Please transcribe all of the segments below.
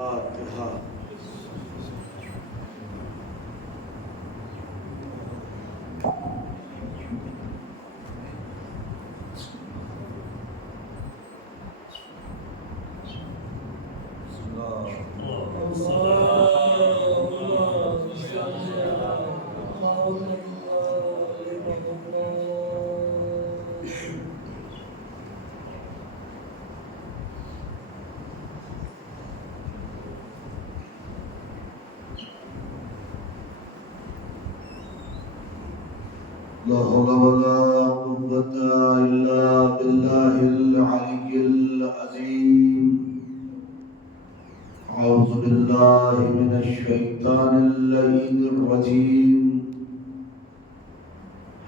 فاتحہ۔ لا حول ولا قوة إلا بالله العلي العظيم. أعوذ بالله من الشيطان اللعين الرجيم.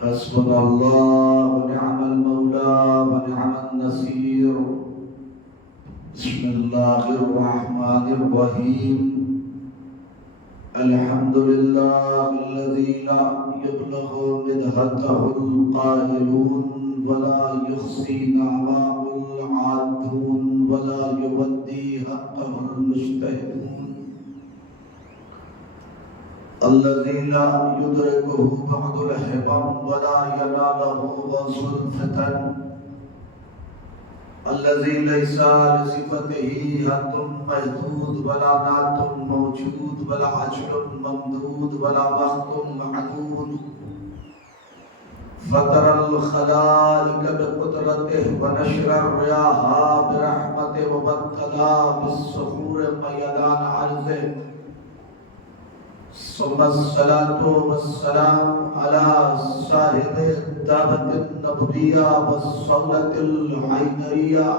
حسبنا الله ونعم المولى ونعم النصير. بسم الله الرحمن الرحيم. الحمد لله الذي لا يبلغ مدحته القائلون ولا يحصي نعماه العادون ولا يودي حقه المجتهدون. الذي لا يدركه بعد الحمم ولا يناله غوث الفتن. الذي ليس لصفته حد محدود ولا نعت موجود ولا عجل ممدود ولا وقت معدود. فطر الخلائق بقدرته ونشر الرياح برحمته وبتلى بالصخور ميدان عرضه. ثم الصلاة والسلام على صاحب الدعوة النبوية والصولة الحيدرية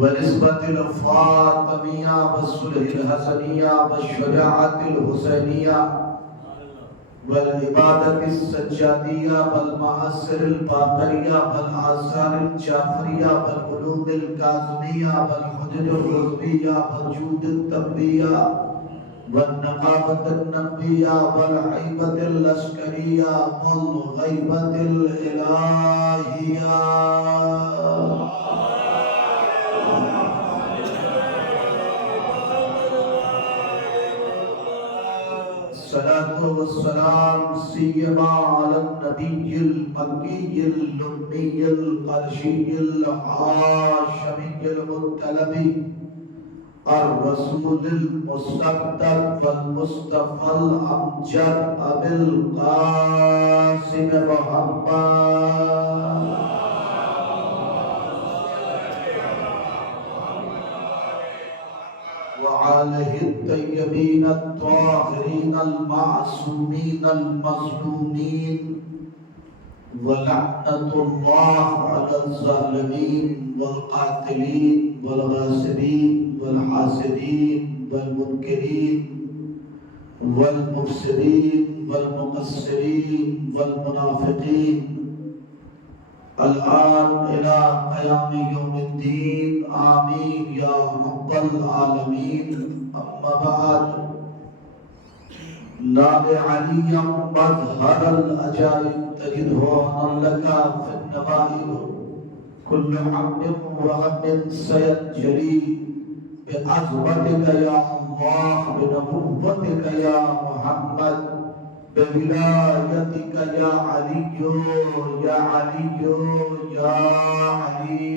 ونسبة الفاطمية والصلح الحسنية والشجاعة الحسينية والعبادة السجادية والمعاصر الباقرية والآثار الجعفرية والعلوم الكاظمية والحجج الرضوية والجود التنبية والنقابة النقية والعيبة العسكرية والغيبة الإلهية. الصلاة والسلام سيما على النبي المكي الأمي القرشي الهاشمي المطلبي الرسول المصدق والمصطفى الأمجد أبي القاسم محمد وآله الطيبين الطاهرين المعصومين المظلومين. ولعنة الله على الظالمين والقاتلين والغاصبين والحاسدين والمنكرين والمفسدين والمقصرين والمنافقين الآن إلى قيام يوم الدين. آمين يا رب العالمين. أما بعد، نال عليا مظهر الأجائب تجده لك في النبائب. كل هم وغم سينجلي بعظمتك يا الله بنبوتك يا محمد بولايتك يا علي يا علي يا علي.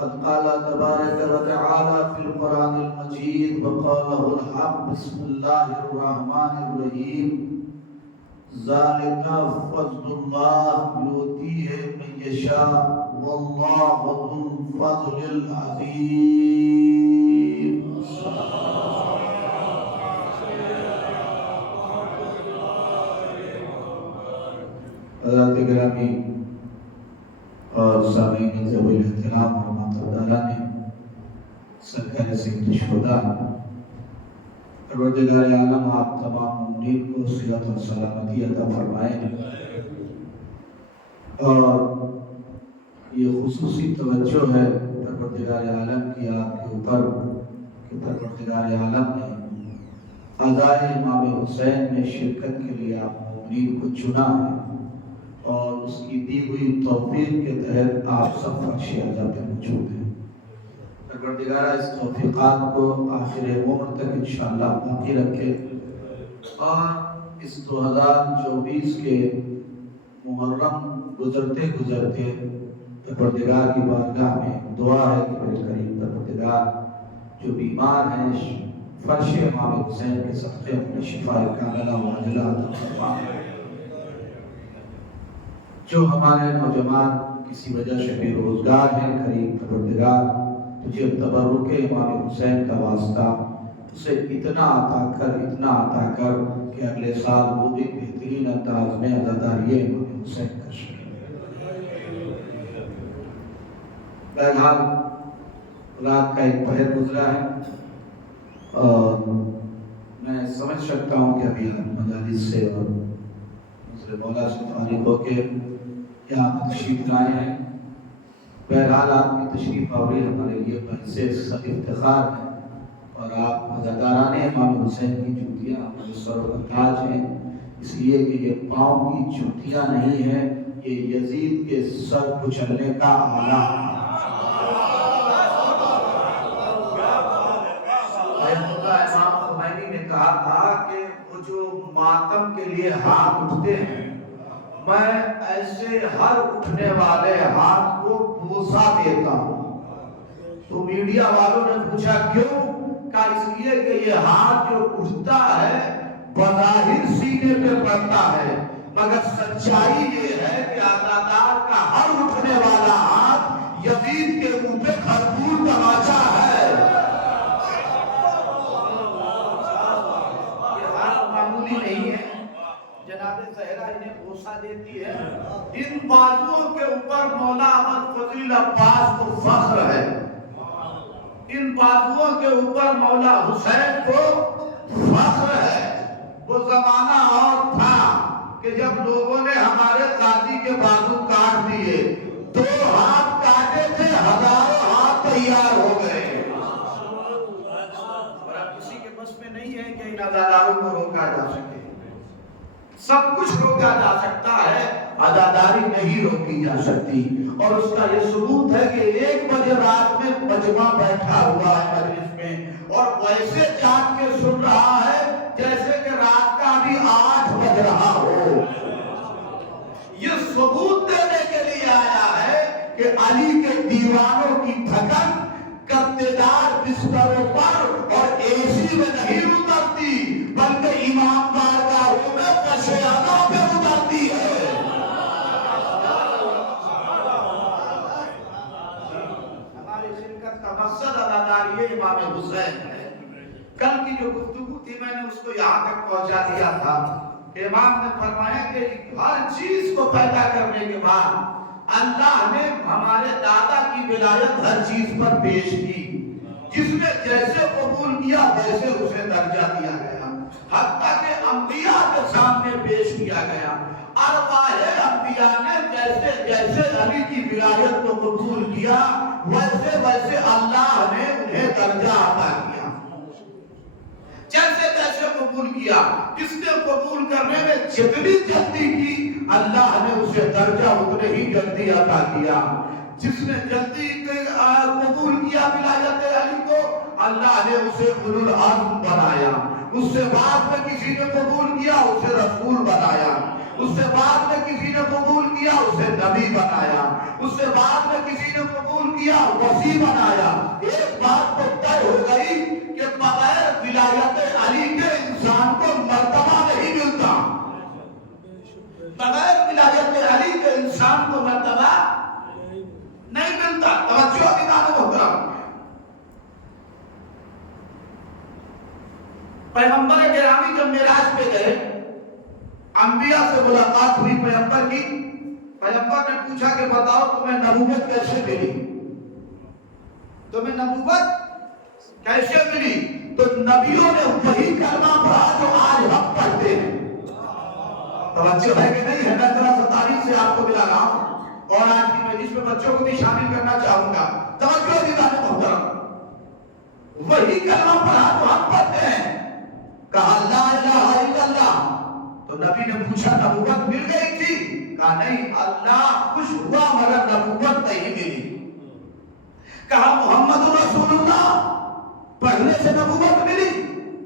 قد قال تبارك وتعالى في القرآن المجيد وقاله الحق. بسم الله الرحمن الرحيم. ذلك فضل الله يؤتيه من يشاء والله ذو الفضل العظيم. حضرات گرامی اور سامعین ذوی الاحترام اور مقدران سرکار سید شہداء، پروردگار عالم آپ تمام مومنین کو صحت و سلامتی عطا فرمائے. اور یہ خصوصی توجہ ہے پروردگار عالم کی آپ کے اوپر کہ پروردگار عالم نے ادائے امام حسین میں شرکت کے لیے آپ مومنین کو چنا ہے. اس کی دی ہوئی توفیق کے تحت آپ سب فرش اعلیٰ پہ موجود ہیں۔ پروردگارہ اس توفیقات کو آخر عمر تک انشاءاللہ باقی رکھے، اور اس 2024 کے محرم گزرتے گزرتے پروردگار کی بارگاہ میں دعا ہے کہ میرے کریم پروردگار جو بیمار ہیں فرش امام حسین کے صدقے اپنی شفا کاملہ و عاجلہ عطا فرما، جو ہمارے نوجوان کسی وجہ سے بے روزگار ہیں کریم پروردگار تجھے تبرک امام حسین کا واسطہ اسے اتنا عطا کر کہ اگلے سال وہ بھی بہترین انداز میں عزاداری امام حسین کر سکے۔ بہرحال رات کا ایک پہر گزرا ہے اور میں سمجھ سکتا ہوں کہ ابھی آپ مجالس سے اور دوسرے مولا سے فارغ ہو کے یہاں تشریف لائے ہیں۔ بہرحال آپ کی تشریف آوری ہمارے لیے باعث افتخار ہے، اور آپ عزاداران امام حسین کی جوتیاں ہمارے سر و تاج ہیں، اس لیے کہ یہ پاؤں کی جوتیاں نہیں ہیں، یہ یزید کے سر کچلنے کا آلہ ہے۔ کہا تھا کہ وہ جو ماتم کے لیے ہاتھ اٹھتے ہیں، میں ایسے ہر اٹھنے والے ہاتھ کو بوسہ دیتا ہوں۔ تو میڈیا والوں نے پوچھا کیوں؟ کہا اس لیے کہ یہ ہاتھ جو اٹھتا ہے بظاہر سینے پہ پڑتا ہے، مگر سچائی یہ ہے کہ عزادار کا ہر اٹھنے والا ہاتھ یزید کے منہ پہ خربور تماچا ہے۔ نہیں ہے، جناب زہرا انہیں بوسہ دیتی ہے۔ ان بازوؤں کے اوپر مولا احمد فضل عباس کو فخر ہے، ان بازوؤں کے اوپر مولا حسین کو فخر ہے۔ وہ زمانہ اور تھا کہ جب لوگوں نے ہمارے قاضی کے بازو کاٹ دیے، 2 ہاتھ کاٹے تھے، ہزاروں ہاتھ تیار ہو گئے۔ کسی کے بس میں نہیں ہے کہ ان عزاداروں کو روکا جا سکے، سب کچھ روکا جا سکتا ہے، عزاداری نہیں روکی جا سکتی۔ اور اس کا یہ ثبوت ہے کہ 1 بجے رات میں مجمع بیٹھا ہوا ہے مجلس میں، اور ویسے جاگ کے سن رہا ہے جیسے کہ رات کا بھی 8 بج رہا ہو۔ یہ ثبوت دینے کے لیے آیا ہے کہ علی کے دیوانوں کی تھکن کتےدار بستروں پر اور اے سی میں نہیں اترتی، بلکہ امام بارگاہوں میں پشیانوں پہ اترتی ہے۔ ہماری شرکت کا مقصد عزاداری امام حسین ہے۔ کل کی جو گفتگو تھی میں نے اس کو یہاں تک پہنچا دیا تھا کہ امام نے فرمایا کہ ہر چیز کو پیدا کرنے کے بعد اللہ نے ہمارے دادا کی ولایت ہر چیز پر پیش کی، جس نے جیسے قبول کیا ویسے اسے درجہ دیا گیا، حتیٰ کہ انبیاء کے سامنے پیش کیا گیا۔ ارواح انبیاء نے جیسے جیسے علی کی ولایت کو قبول کیا ویسے ویسے اللہ نے انہیں درجہ عطا کیا، جیسے جیسے قبول کیا۔ جس نے قبول کرنے میں جتنی جلدی کی اللہ نے اسے درجہ اتنے ہی جلدی عطا کیا۔ جس نے جلدی قبول کیا ولایت علی کو اللہ نے اسے اولو العزم بنایا۔ اس سے بعد میں کسی نے قبول کیا اسے رسول بنایا، اس سے بعد میں کسی نے قبول کیا اسے نبی بنایا، اس سے بعد میں کسی نے قبول کیا وصی بنایا۔ ایک بات تو طے ہو گئی کہ بغیر ولایت علی کے انسان کو مرتبہ نہیں ملتا، بغیر ولایت علی کے انسان کو مرتبہ نہیں ملتا۔ توجہ دینا محترم، پیغمبر گرامی جب معراج پہ گئے، انبیاء سے ملاقات ہوئی پیغمبر کی، پیغمبر نے پوچھا کہ بتاؤ تمہیں نبوت کیسے ملی، تمہیں نبوت کیسے ملی؟ تو نبیوں نے وہی کلمہ پڑھا جو آج ہم پڑھتے ہیں۔ توجہ ہے کہ نہیں ہے؟ میں ذرا ستاری سے آپ کو ملا رہا ہوں اور آج کی مجلس میں بچوں کو بھی شامل کرنا چاہوں گا۔ توجہ دیدار محترم، وہی کلمہ پڑھا جو ہم پڑھتے ہیں، کہا لا الہ الا اللہ۔ تو نبی نے پوچھا نبوت مل گئی تھی؟ کہا نہیں، اللہ خوش ہوا مگر نبوت نہیں ملی۔ کہا محمد رسول اللہ پڑھنے سے نبوت ملی؟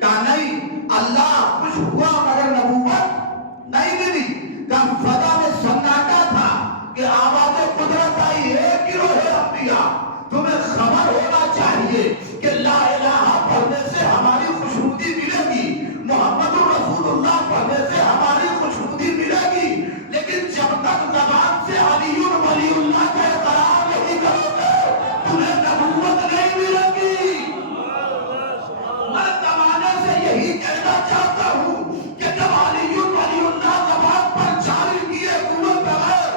کہا نہیں، اللہ خوش ہوا مگر نبوت نہیں ملی۔ کہا فضا میں سناٹا تھا کہ آواز قدرت آئی، ایک گروہ انبیاء تمہیں خبر ہونا چاہیے کہ لا الہ پڑھنے سے ہماری خوشنودی ملے گی، محمد رسول اللہ پڑھنے سے ہماری خوشنودی ملے گی، لیکن جب تک زبان سے علی ولی اللہ کا اقرار نہیں کرو گے تمہیں نبوت نہیں ملے گی۔ میں زمانے سے یہی کہنا چاہتا ہوں کہ جب علی ولی اللہ زبان پر جاری کیے ہوئے بغیر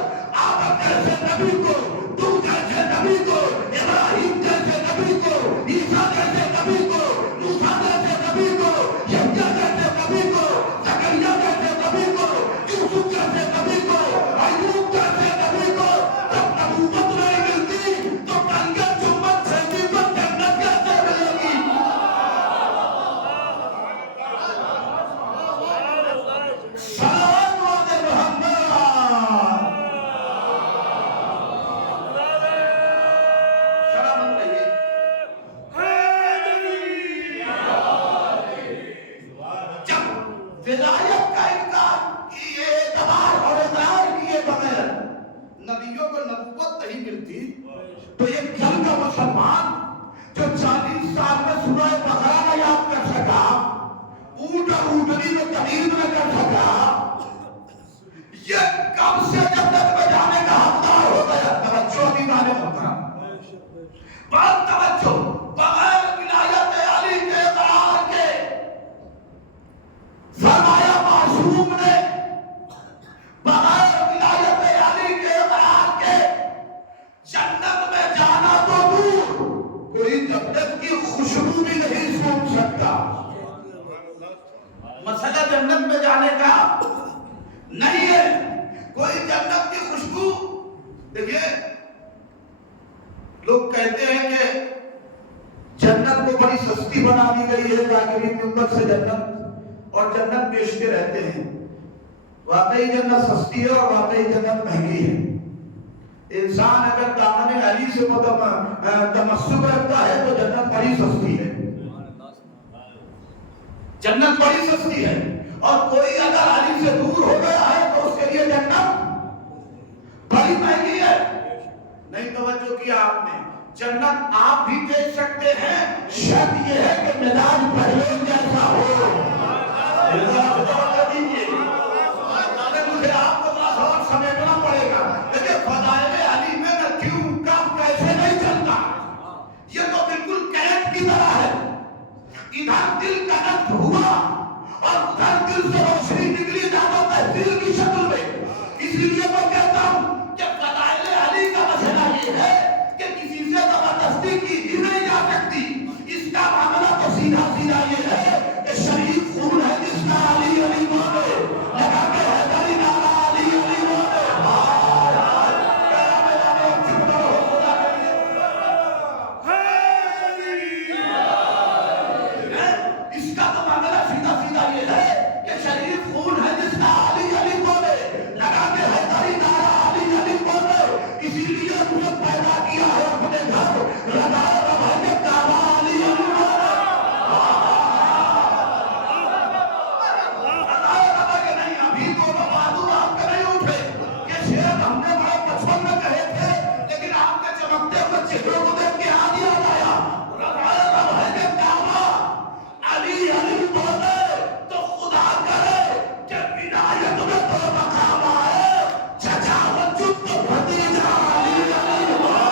آپ جیسے نبی کو، تم جیسے نبی کو، ابراہیم جیسے نبی کو، عیسیٰ جیسے نبی کو، موسیٰ جیسے نبی کو، یحییٰ جیسے نبی کو، زکریا جیسے نبی کو، یوسف جیسے نبی کو، ایوب جیسے نبی کو جب نبوت نہیں ملتی تو کنگے چمن سیدی کو جنت کیسے ملے گی؟ سلام علی محمد۔ سلام علیہ۔ جب ولایت کا انکار کیے، اعتبار اور اقرار کیے بغیر نبیوں کو نبوت نہیں ملتی تو ایک جل کا مسلمان جو 40 سال میں سورہ بقرہ نہ یاد کر سکا، اونٹ اور اونٹنی کو تمیز نہ کر سکا، یہ کب سے جنت میں جانے کا حقدار ہو گیا؟ توجہ دیوان محترم، بات توجہ، بغیر ولایت علی کے اقرار کے فرمایا معصوم نے، بغیر ولایت علی کے اقرار کے جنت میں جانا تو دور، کوئی جنت کی خوشبو بھی نہیں سونگ سکتا۔ مسئلہ جنت میں جانے کا نہیں ہے، کوئی جنت کی خوشبو۔ دیکھیے لوگ کہتے ہیں کہ جنت کو بڑی سستی بنا دی گئی ہے، ذاکرین منبر سے جنت اور جنت بیچتے رہتے ہیں۔ واقعی جنت سستی ہے اور واقعی جنت مہنگی ہے۔ انسان اگر دامن علی سے تمسک رکھتا ہے تو جنت بڑی سستی ہے، جنت بڑی سستی ہے، اور کوئی اگر علی سے دور ہو گیا ہے تو اس کے لیے جنت بڑی مہنگی ہے۔ نہیں توجہ کیا آپ نے؟ جنت آپ بھی دیکھ سکتے ہیں، شرط یہ ہے کہ مزاج پہلے جیسا ہو۔ مجھے آپ کو ذرا اور سمجھنا پڑے گا، لیکن فضائل علی میں نہ کیوں کب کیسے نہیں چلتا، یہ تو بالکل قید کی طرح ہے۔ ادھر دل کا نقد ہوا اور ادھر دل سے روشنی نکلی زیادہ تحصیل کی شکل میں۔ اسی لیے میں کہتا ہوں کہ فضائل علی کا مسئلہ یہ ہے کہ کسی سے زبردستی کی ہی نہیں جا سکتی۔ اس کا معاملہ تو سیدھا سیدھا یہ ہے کہ شریف خون ہے جس کا علی علی بولے، لگا کے حیدری نعرہ علی علی بولے۔ اس کا تو معاملہ سیدھا سیدھا یہ ہے کہ شریف خون ہے جس کا علی علی بولے، لگا کے حیدری نعرہ علی علی بولے۔ اسی لیے مجھے پیدا کیا ہے اپنے گھر، لگائے رہا کے کعبہ علی علی بولے۔ لگائے رہا کہ نہیں، ابھی تو بہادر آپ کے نہیں اٹھے، یہ شعر ہم نے بڑے بچپن میں کہے تھے، لیکن آپ کے چمکتے ہوئے چہروں کو دیکھ کے یاد ہی آ گیا۔ لگائے رہا کے کعبہ علی علی بولے تو خدا کرے کہ ولایت میں تو مقام آئے، چچا وجود تو بھتیجا علی علی بولے۔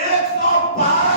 112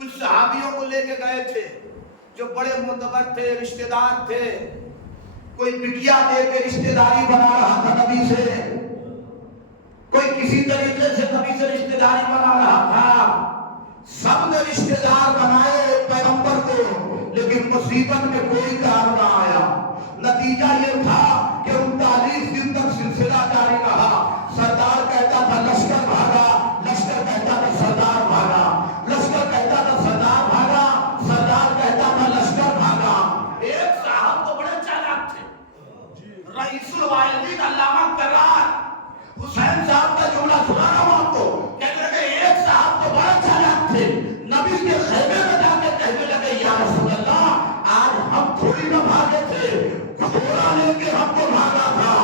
کچھ صحابیوں کو لے کے گئے تھے جو بڑے معتبر تھے، رشتہ دار تھے. کوئی بٹیا دے کے رشتہ داری بنا رہا تھا نبی سے، کوئی کسی طریقے سے نبی سے رشتہ داری بنا رہا تھا. سب نے رشتہ دار بنائے پیغمبر کو، لیکن مصیبت میں کوئی کام نہ آیا. نتیجہ یہ تھا کہ 39 دن تک سلسلہ جاری رہا. سردار کہتا تھا لشکر بھاگا، لشکر کہتا تھا سردار بھاگا، لشکر کہتا تھا سردار بھاگا، سردار کہتا تھا لشکر بھاگا. ایک صاحب تو بڑے چالاک تھے، رئیس الوالدین علامہ کرار حسین صاحب کا جملہ سنا رہا ہوں آپ کو. کہتے لگے ایک صاحب تو بڑا چالاک تھے، نبی کے خیمے میں جا کے کہنے لگے یا رسول اللہ آج ہم تھوڑی نہ بھاگے تھے، گھوڑا لے کے ہم کو بھاگا تھا.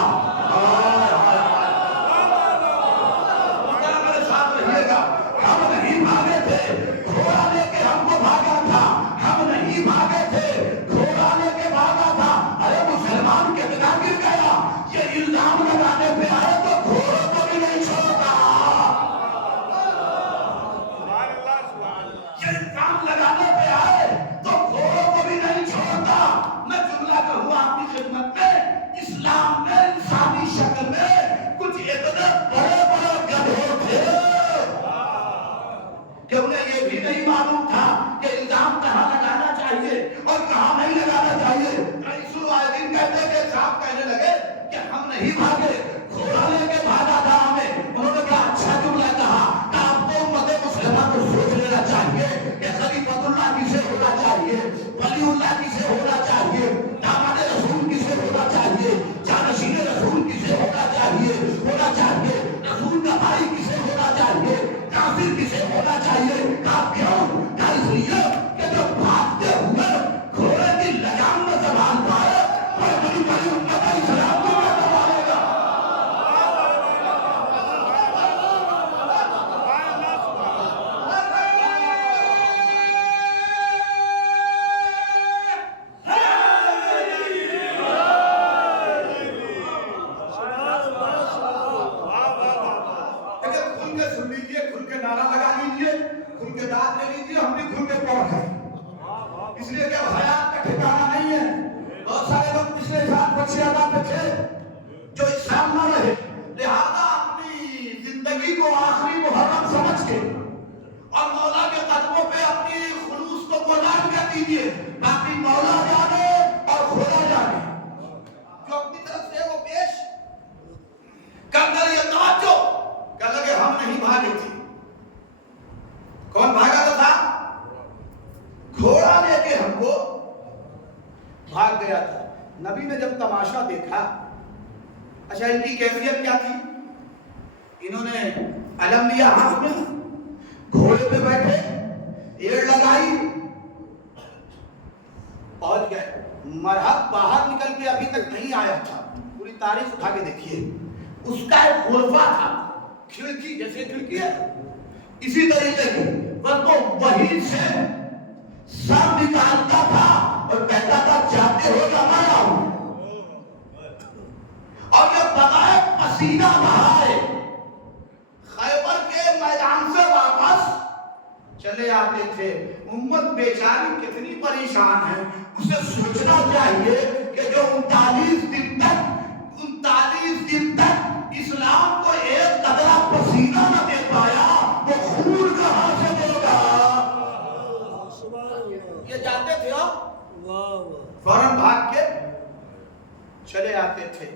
میرے ساتھ رہیے گا، ہم نہیں بھاگے تھے، گھوڑا لے کے ہم کو بھاگا تھا. ہم نہیں بھاگے تھے، گھوڑا لے کے بھاگا تھا. ارے مسلمان کتنا گر گیا. یہ الزام لگانے پہ آئے تو گھوڑوں کو بھی نہیں چھوڑتا. یہ الزام لگانے پہ آئے تو گھوڑوں کو بھی نہیں چھوڑتا. میں جملہ کہوں آپ کی خدمت میں، اسلام میں انسانی شکل میں کچھ اتنے بڑے بڑے گدھے تھے کہ انہیں یہ بھی نہیں معلوم تھا کہ الزام کہاں لگانا چاہیے اور کہاں نہیں لگانا چاہیے. رئیس الوالدین کہتے کہ صاحب کہنے لگے کہ ہم نہیں بھاگے، گھوڑا لے کے بھاگا تھا ہمیں. انہوں نے کہا اچھا جملہ کہا کہ آپ کو امت مسلمہ کو سوچ لینا چاہیے کہ خلیفۃ اللہ کسے ہونا چاہیے، ولی اللہ کسے ہونا چاہیے، داماد رسول کسے ہونا چاہیے، جانشین رسول کسے ہونا چاہیے، رسول کا بھائی کسے ہونا چاہیے، کافر کسے ہونا چاہیے. آپ کیوں؟ کیا اس لیے کہ جو بھاگتے ہوئے گھوڑے کی لگام میں سنبھال پائے اور بڑی بڑی امت اسلام کو میں سنبھالے گا. کھل کے سن لیجیے، کھل کے نعرہ لگا لیجیے، کھل کے داد لے لیجیے، ہم بھی کھل کے پڑھ ہیں. اس لیے کہ حیات کا ٹھکانہ نہیں ہے. بہت سارے لوگ پچھلے سال بچے آباد میں تھے جو اسلام نہ رہے، لہذا اپنی زندگی کو آخری محرم سمجھ کے اور مولا کے قدموں پہ اپنی خلوص کو قربان کر دیجیے. باقی مولا جانے اور خدا جانے. جو اپنی طرف سے وہ پیش کر کر یہ توجہ کر لگے ہم نہیں بھاگے تھے. کون بھاگا تھا؟ گھوڑا لے کے ہم کو بھاگ گیا تھا. نبی نے جب تماشا دیکھا، اچھا ان کی کیفیت کیا تھی؟ انہوں نے علم لیا ہاتھ میں، گھوڑے پہ بیٹھے، ایڑ لگائی، پہنچ گئے. مرحب باہر نکل کے ابھی تک نہیں آیا تھا. پوری تاریخ اٹھا کے دیکھیے، اس کا ایک غرفہ تھا، کھڑکی جیسے کھڑکی ہے اسی طریقے کی، بس وہ وہیں سے سر نکالتا تھا اور کہتا تھا جاتے ہو یا میں آؤں. اور یہ بغیر پسینہ بہائے خیبر کے میدان سے واپس چلے آتے تھے. امت بیچاری کتنی پریشان ہے. اسے سوچنا چاہیے کہ جو 39 دن تک اسلام کو ایک قطرہ پسینہ نہ دے پایا، وہ خون کہاں سے دے گا. یہ جاتے تھے اور فوراً بھاگ کے چلے آتے تھے،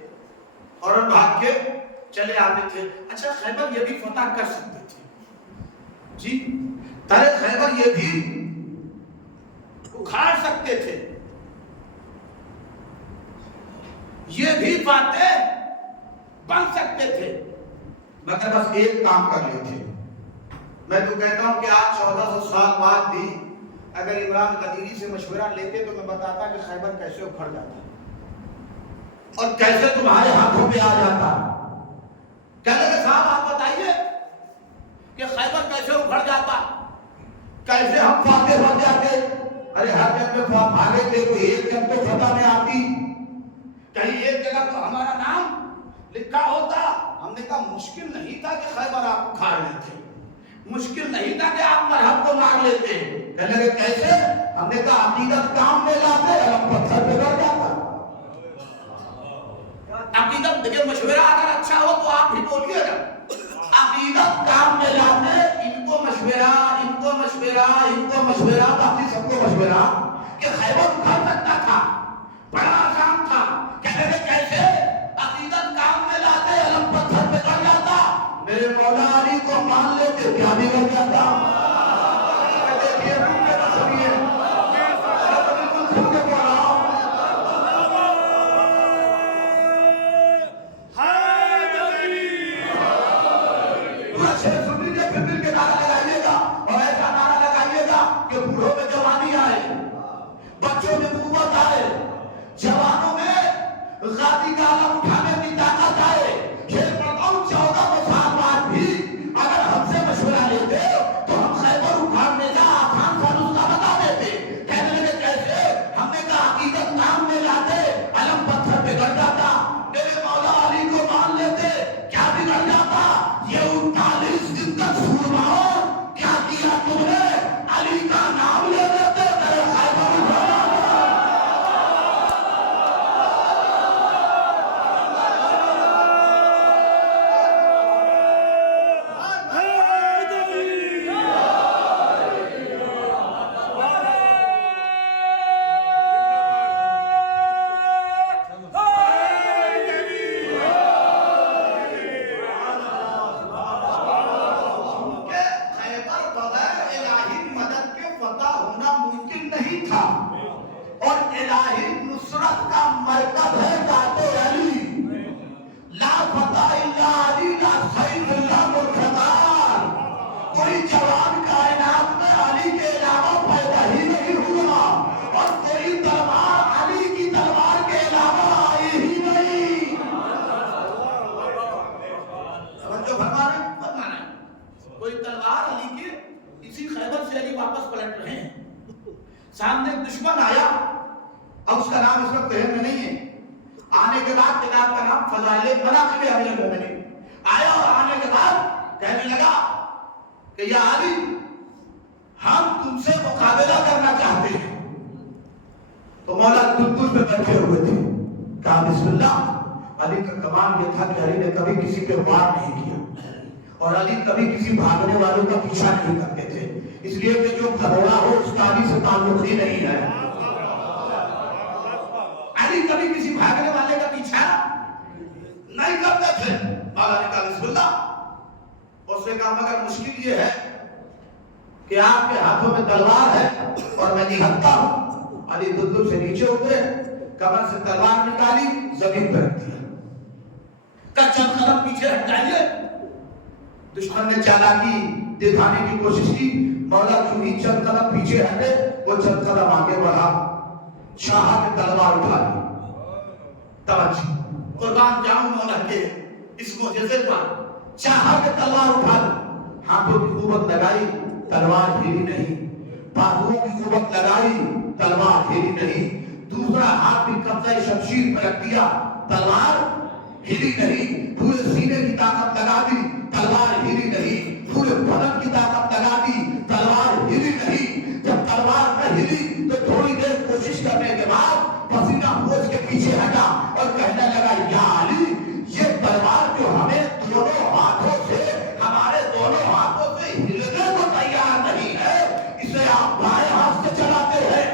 فوراً بھاگ کے چلے آتے تھے. اچھا خیبر یہ بھی فتح کر سکتے تھے جی، ترے خیبر یہ بھی اکھاڑ سکتے تھے، یہ بھی باتیں بن سکتے تھے، مگر بس ایک کام کر لیے تھے. میں تو کہتا ہوں کہ آج 1400 سال بعد بھی اگر عمران قدیری سے مشورہ لیتے تو میں بتاتا کہ خیبر کیسے اکھڑ جاتا اور کیسے تمہارے ہاتھوں پہ آ جاتا. کہنے کہ صاحب آپ بتائیے کہ خیبر کیسے اکھڑ جاتا، کیسے ہم فاتح بن جاتے. ارے ہر جگہ میں بھاگے تھے، کوئی ایک جگہ تو فتح میں آتی، کہیں ایک جگہ تو ہمارا نام لکھا ہوتا. ہم نے کہا مشکل نہیں تھا کہ خیبر آپ اکھاڑ لیتے، مشکل نہیں تھا کہ آپ مرحب کو مار لیتے. کہنے لگے کیسے؟ ہم نے کہا عقیدت کام میں لاتے علم پتھر پہ گڑ جاتا. عقیدت دیکھیں مشورہ اگر اچھا ہو تو آپ بھی بولیے گا. عقیدت کام میں لاتے ان کو مشورہ ان کو مشورہ ان کو مشورہ باقی سب کو مشورہ کہ خیبر اٹھا سکتا تھا. بڑا آسان تھا. کہنے لگے کیسے؟ عقیدت کام میں لاتے علم پتھر پہ گڑ جاتا. میرے مولا علی کو مان لیتے کیا بگڑ جاتا. دیکھیے روح کے نصبیے میں تو بالکل کھل کے بول رہا ہوں. پورا شعر سن لیجیے پھر مل کے نعرہ لگائیے گا اور ایسا نعرہ لگائیے گا کہ بوڑھوں میں جوانی آئے, بچوں میں قوت آئے, جوانوں میں غازی کا علم اٹھانے کی طاقت آئے. شیر پڑھتا ہوں 14 سال بعد بھی اگر ہم سے مشورہ لیتے تو ہم خیبر اکھاڑنے کا آسان سا نسخہ بتا دیتے. کہنے لگے کیسے؟ ہم نے کہا عقیدت کام میں لاتے علم پتھر پہ گڑ جاتا. میرے مولا علی کو مان لیتے کیا بگڑ جاتا. یہ 39 دن تک سورماؤں کیا کیا تم نے؟ علی کا نام لے لیتے میرے خیبر اٹھانا. سامنے ایک دشمن آیا اب اس کا نام اس وقت ذہن میں نہیں ہے. آنے کے بعد کتاب کا نام فضائل مناقب امیر المومنین آیا اور آنے کے بعد کہنے لگا کہ یا علی ہم تم سے مقابلہ کرنا چاہتے ہیں. تو مولا قدوس پہ بیٹھے ہوئے تھے. کہا بسم اللہ. علی کا کمال یہ تھا کہ علی نے کبھی کسی پہ وار نہیں کیا اور علی کبھی کسی بھاگنے والوں کا پیچھا نہیں کرتے تھے. اس لیے کہ جو بھگوڑا ہو اس کا علی سے تعلق ہی نہیں ہے. علی کبھی کسی بھاگنے والے کا پیچھا نہیں کرتے تھے. مولا نے کہا بسم اللہ. اس نے کہا مگر مشکل یہ ہے کہ آپ کے ہاتھوں میں تلوار ہے اور میں نہتا ہوں. علی دندر سے نیچے اترے, کمر سے تلوار نکالی, زمین پر رکھ دیا. چند قدم پیچھے ہٹ جائیے. دشمن نے چالاکی دکھانے کی کوشش کی. مولا کیوں ہی چند قدم پیچھے ہٹے وہ چند قدم آگے بڑھا, چاہا کہ تلوار اٹھا لی. توجہ, قربان جاؤں مولا کے اس معجزے پر. چاہا کہ تلوار اٹھا لی. ہاتھوں کی قوت لگائی, تلوار ہلی نہیں. بازوؤں کی قوت لگائی, تلوار ہلی نہیں. دوسرا ہاتھ بھی قبضہ شمشیر پر رکھ دیا, تلوار ہلی نہیں. پورے سینے کی طاقت لگا دی, تلوار ہلی نہیں. پورے بدن کی طاقت لگا دی, تلوار ہلی نہیں. جب تلوار نہ ہلی تو تھوڑی دیر کوشش کرنے کے بعد پسینہ پوچھ کے پیچھے ہٹا اور کہنے لگا یا علی یہ تلوار جو ہمیں دونوں ہاتھوں سے ہمارے دونوں ہاتھوں سے ہلنے کو تیار نہیں ہے, اسے آپ بائیں ہاتھ سے چلاتے ہیں,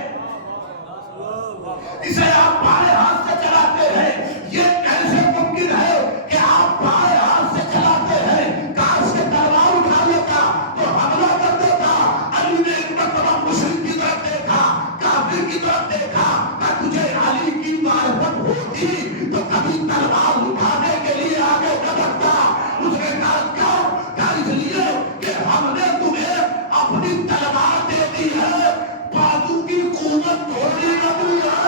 اسے آپ بائیں ہاتھ سے چلاتے ہیں. یہ کیسے ممکن ہے کہ آپ بائیں ہاتھ سے چلاتے ہیں؟ کاش کے تلوار اٹھا لیتا تو حملہ کر دیتا. علی نے ایک مرتبہ مشرک کی طرف دیکھا, کافر کی طرف دیکھا. کہ تجھے علی کی معرفت ہوتی تو کبھی تلوار اٹھانے کے لیے آگے نہ بڑھتا. اس نے کہا کیوں؟ کہا اس لیے کہ ہم نے تمہیں اپنی تلوار دے دی ہے, بازو کی قوت تھوڑی نہ دی ہے.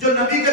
جو نبی کے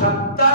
70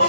2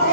2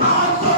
500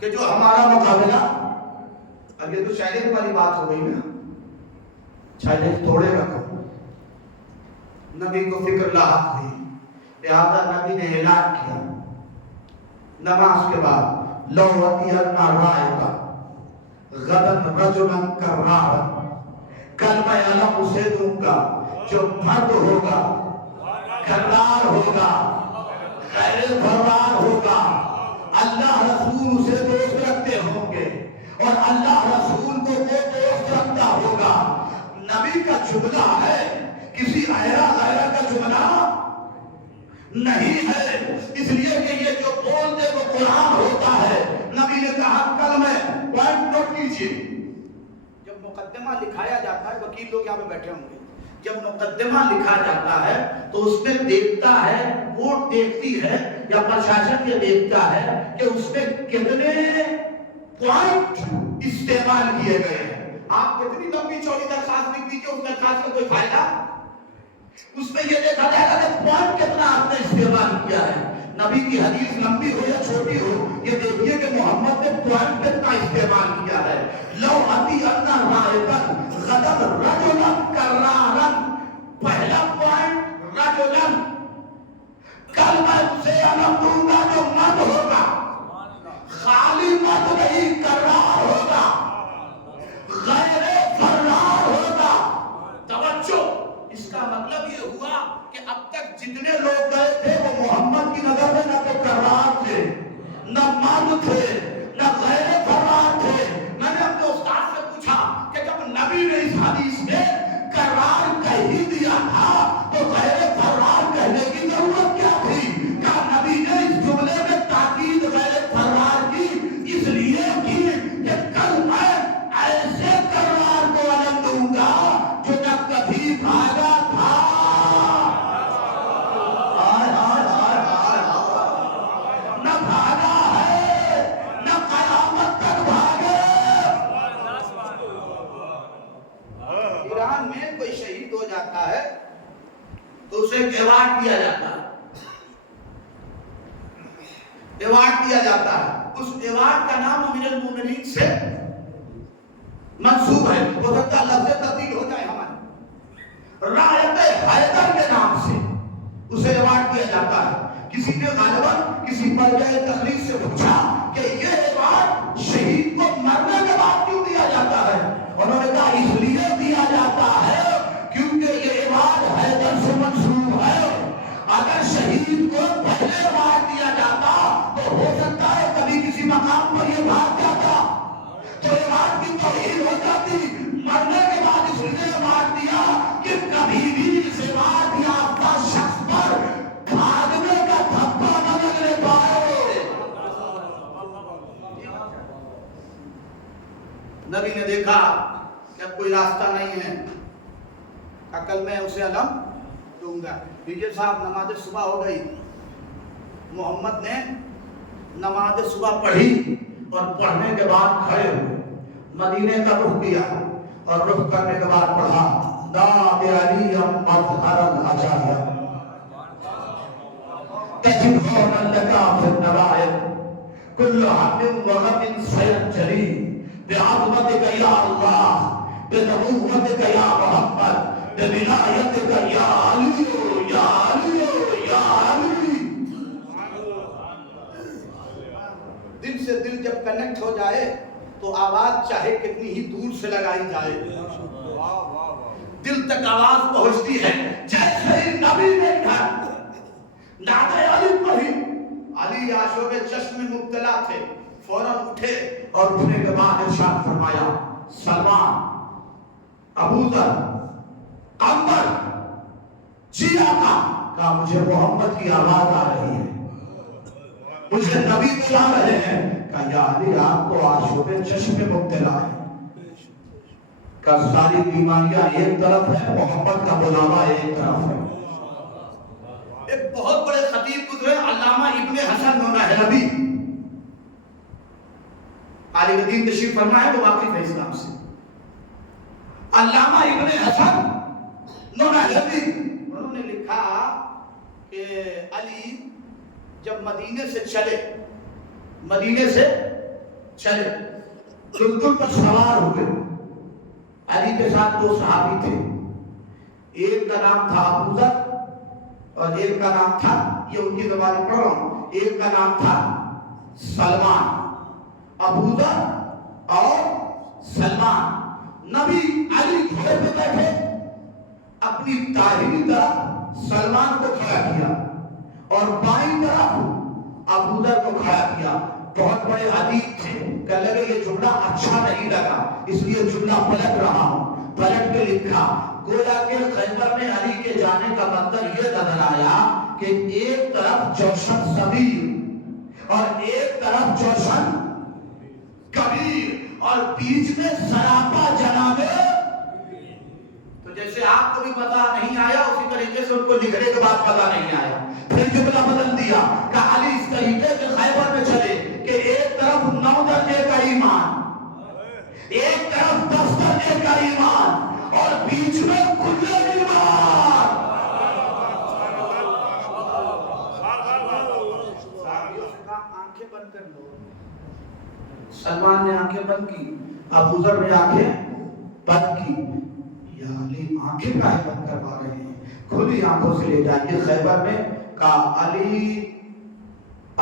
کہ جو ہمارا مقابلہ، اب یہ تو چیلنج والی بات ہو گئی نا، چیلنج توڑے گا کون؟ نبی کو فکر لاحق ہوئی، لہذا نبی نے اعلان کیا نماز کے بعد، لو اطیعنا رائقا غدا رجلا کرارا، کل میں علم اسے دوں گا جو مرد ہوگا، کرار ہوگا، خیر فرار ہوگا، اللہ رسول اسے دوست رکھتے ہوں گے اور اللہ رسول کو وہ دوست رکھتا ہوگا۔ نبی کا جملہ ہے، کسی ایرا غیرہ کا جملہ نہیں ہے، اس لیے کہ یہ جو بول دے وہ قرآن ہوتا ہے۔ نبی نے کہا کل میں پوائنٹ نوٹ کیجیے، جب مقدمہ لکھایا جاتا ہے، وکیل لوگ یہاں پہ بیٹھے ہوں گے، جب مقدمہ لکھا جاتا ہے تو اس میں دیکھتا ہے، کورٹ دیکھتی ہے یا پرشاسن یہ دیکھتا ہے کہ اس میں کتنے پوائنٹ استعمال کیے گئے ہیں۔ آپ کتنی لمبی چوڑی درخواست لکھ دیجیے، اس درخواست کا کوئی فائدہ، اس میں یہ دیکھا جائے گا کہ پوائنٹ کتنا آپ نے استعمال کیا ہے۔ نبی کی حدیث لمبی ہو یا چھوٹی ہو، یہ دیکھیے کہ محمد نے پوائنٹ کتنا استعمال کیا ہے۔ لو اطیعنا رائقا غدا رجلا کرارا، پہلا پوائنٹ رجلا، کل میں اسے علم دوں گا جو مرد ہوگا، خالی مرد نہیں، کرار ہوگا، غیر فرار ہوگا۔ توجہ، اس کا مطلب یہ ہوا کہ اب تک جتنے لوگ گئے تھے وہ محمد کی نظر میں نہ تو کرار تھے، نہ مرد تھے، نہ غیر فرار تھے۔ میں نے اپنے استاد سے پوچھا کہ جب نبی نے اس حدیث میں کرار کہہ ہی دیا تھا تو غیر فرار کہنے کی ضرورت کیا تھی؟ کہا نبی نے اس جملے میں تاکید غیر فرار کی اس لیے کی کہ کل میں ایسے کرار کو علم دوں گا جو نہ کبھی بھاگا تھا، نہ بھاگا ہے، نہ قیامت تک بھاگے۔ ایران میں کوئی شہید ہو جاتا ہے تو اسے ایک ایوارڈ دیا جاتا ہے، ایوارڈ دیا جاتا ہے، اس ایوارڈ کا نام امیر المومنین سے منسوب ہے، ہو سکتا ہے لفظ تبدیل ہو جائے ہمارے، رایت حیدر کے نام سے اسے ایوارڈ دیا جاتا ہے۔ کسی نے غالباً کسی مرجع تقریر سے پوچھا کہ یہ ایوارڈ شہید کو مرنے کے بعد کیوں دیا جاتا ہے؟ انہوں نے کہا اس لیے دیا جاتا ہے کیونکہ یہ ایوارڈ حیدر سے منسوب ہے، اگر شہید کو پہلے ایوارڈ دیا جاتا تو ہو سکتا ہے کبھی کسی مقام پر یہ بھاگ جاتا تو ایوارڈ کی توہین ہو جاتی، مرنے کے بعد اس نے ایوارڈ دیا کہ کبھی بھی اس ایوارڈ یافتہ شخص پر بھاگنے کا دھبا نہ لگنے پائے۔ نبی نے دیکھا کہ اب کوئی راستہ نہیں ہے، کل میں اسے علم دوں گا۔ دیجیے صاحب، نماز صبح ہو گئی، محمد نے نماز صبح پڑھی اور پڑھنے کے بعد کھڑے ہوئے، مدینے کا رخ کیا اور رخ کرنے کے بعد پڑھا نام علی مظہر العجائب تجدون لگا فی النوائب کل ہم وغم سینجری بعظمتک یا اللہ بنبوتک یا محمد بولایتک یا علی یا علی یا علی۔ دل سے دل جب کنیکٹ ہو جائے تو آواز چاہے کتنی ہی دور سے لگائی جائے، دل تک آواز پہنچتی ہے۔ جیسے ہی نبی نے نعت علی پڑھی، علی آشوب چشم میں مبتلا تھے، فوراً اٹھے اور اٹھنے کے بعد ارشاد فرمایا سلمان، ابو ذر، عمر، جی آقا، کہا مجھے محمد کی آواز آ رہی ہے، مجھے نبی بلا رہے ہیں۔ کہا یا علی آپ تو آشوب چشم میں مبتلا ہے، کہ ساری بیماریاں ایک طرف ہے، محمد کا بلاوا ایک طرف ہے۔ ایک بہت بڑے خطیب گزرے علامہ ابن حسن نونہلوی، عالم دین تشریف فرما ہے، وہ واقف ہے اسلام سے۔ علامہ ابن حسن نونہلوی انہوں نے لکھا کہ علی جب مدینے سے چلے، مدینے سے چلے تلتل پر سوار ہوئے. علی کے ساتھ دو صحابی تھے. ایک کا نام تھا ابو ذر اور ایک کا نام تھا, یہ ان کی زبان پڑھ رہا ہوں, ایک کا نام تھا سلمان. ابو ذر اور سلمان. نبی علی گھوڑے پہ بیٹھے, اپنی داہنی طرف سلمان کو کھڑا کیا اور بائیں طرف ابو ذر کو کھڑا کیا. بہت بڑے ادیب تھے, کہنے لگے یہ جملہ اچھا نہیں لگا, اس لیے جملہ پلٹ رہا ہوں. پلٹ کے لکھا, گویا کہ خیبر میں علی کے جانے کا منظر یہ نظر آیا کہ ایک طرف جوشن صغیر اور ایک طرف جوشن کبیر اور بیچ میں سراپا جناب. تو جیسے آپ کو بھی پتا نہیں آیا اسی طریقے سے ان کو لکھنے کے بعد پتا نہیں آیا. پھر جملہ بدل دیا کہ علی اس طریقے سے خیبر میں چلے کہ ایک طرف 9 درجے کا ایمان, ایک طرف 10 درجے کا ایمان اور بیچ میں کل ایمان. آنکھیں بند کر لو. سلمان نے آنکھیں بند کی, ابو ذر نے آنکھیں بند کی. یا علی آنکھیں کاہے بند کروا رہے ہیں, کھلی آنکھوں سے لے جائیے خیبر میں. کہا علی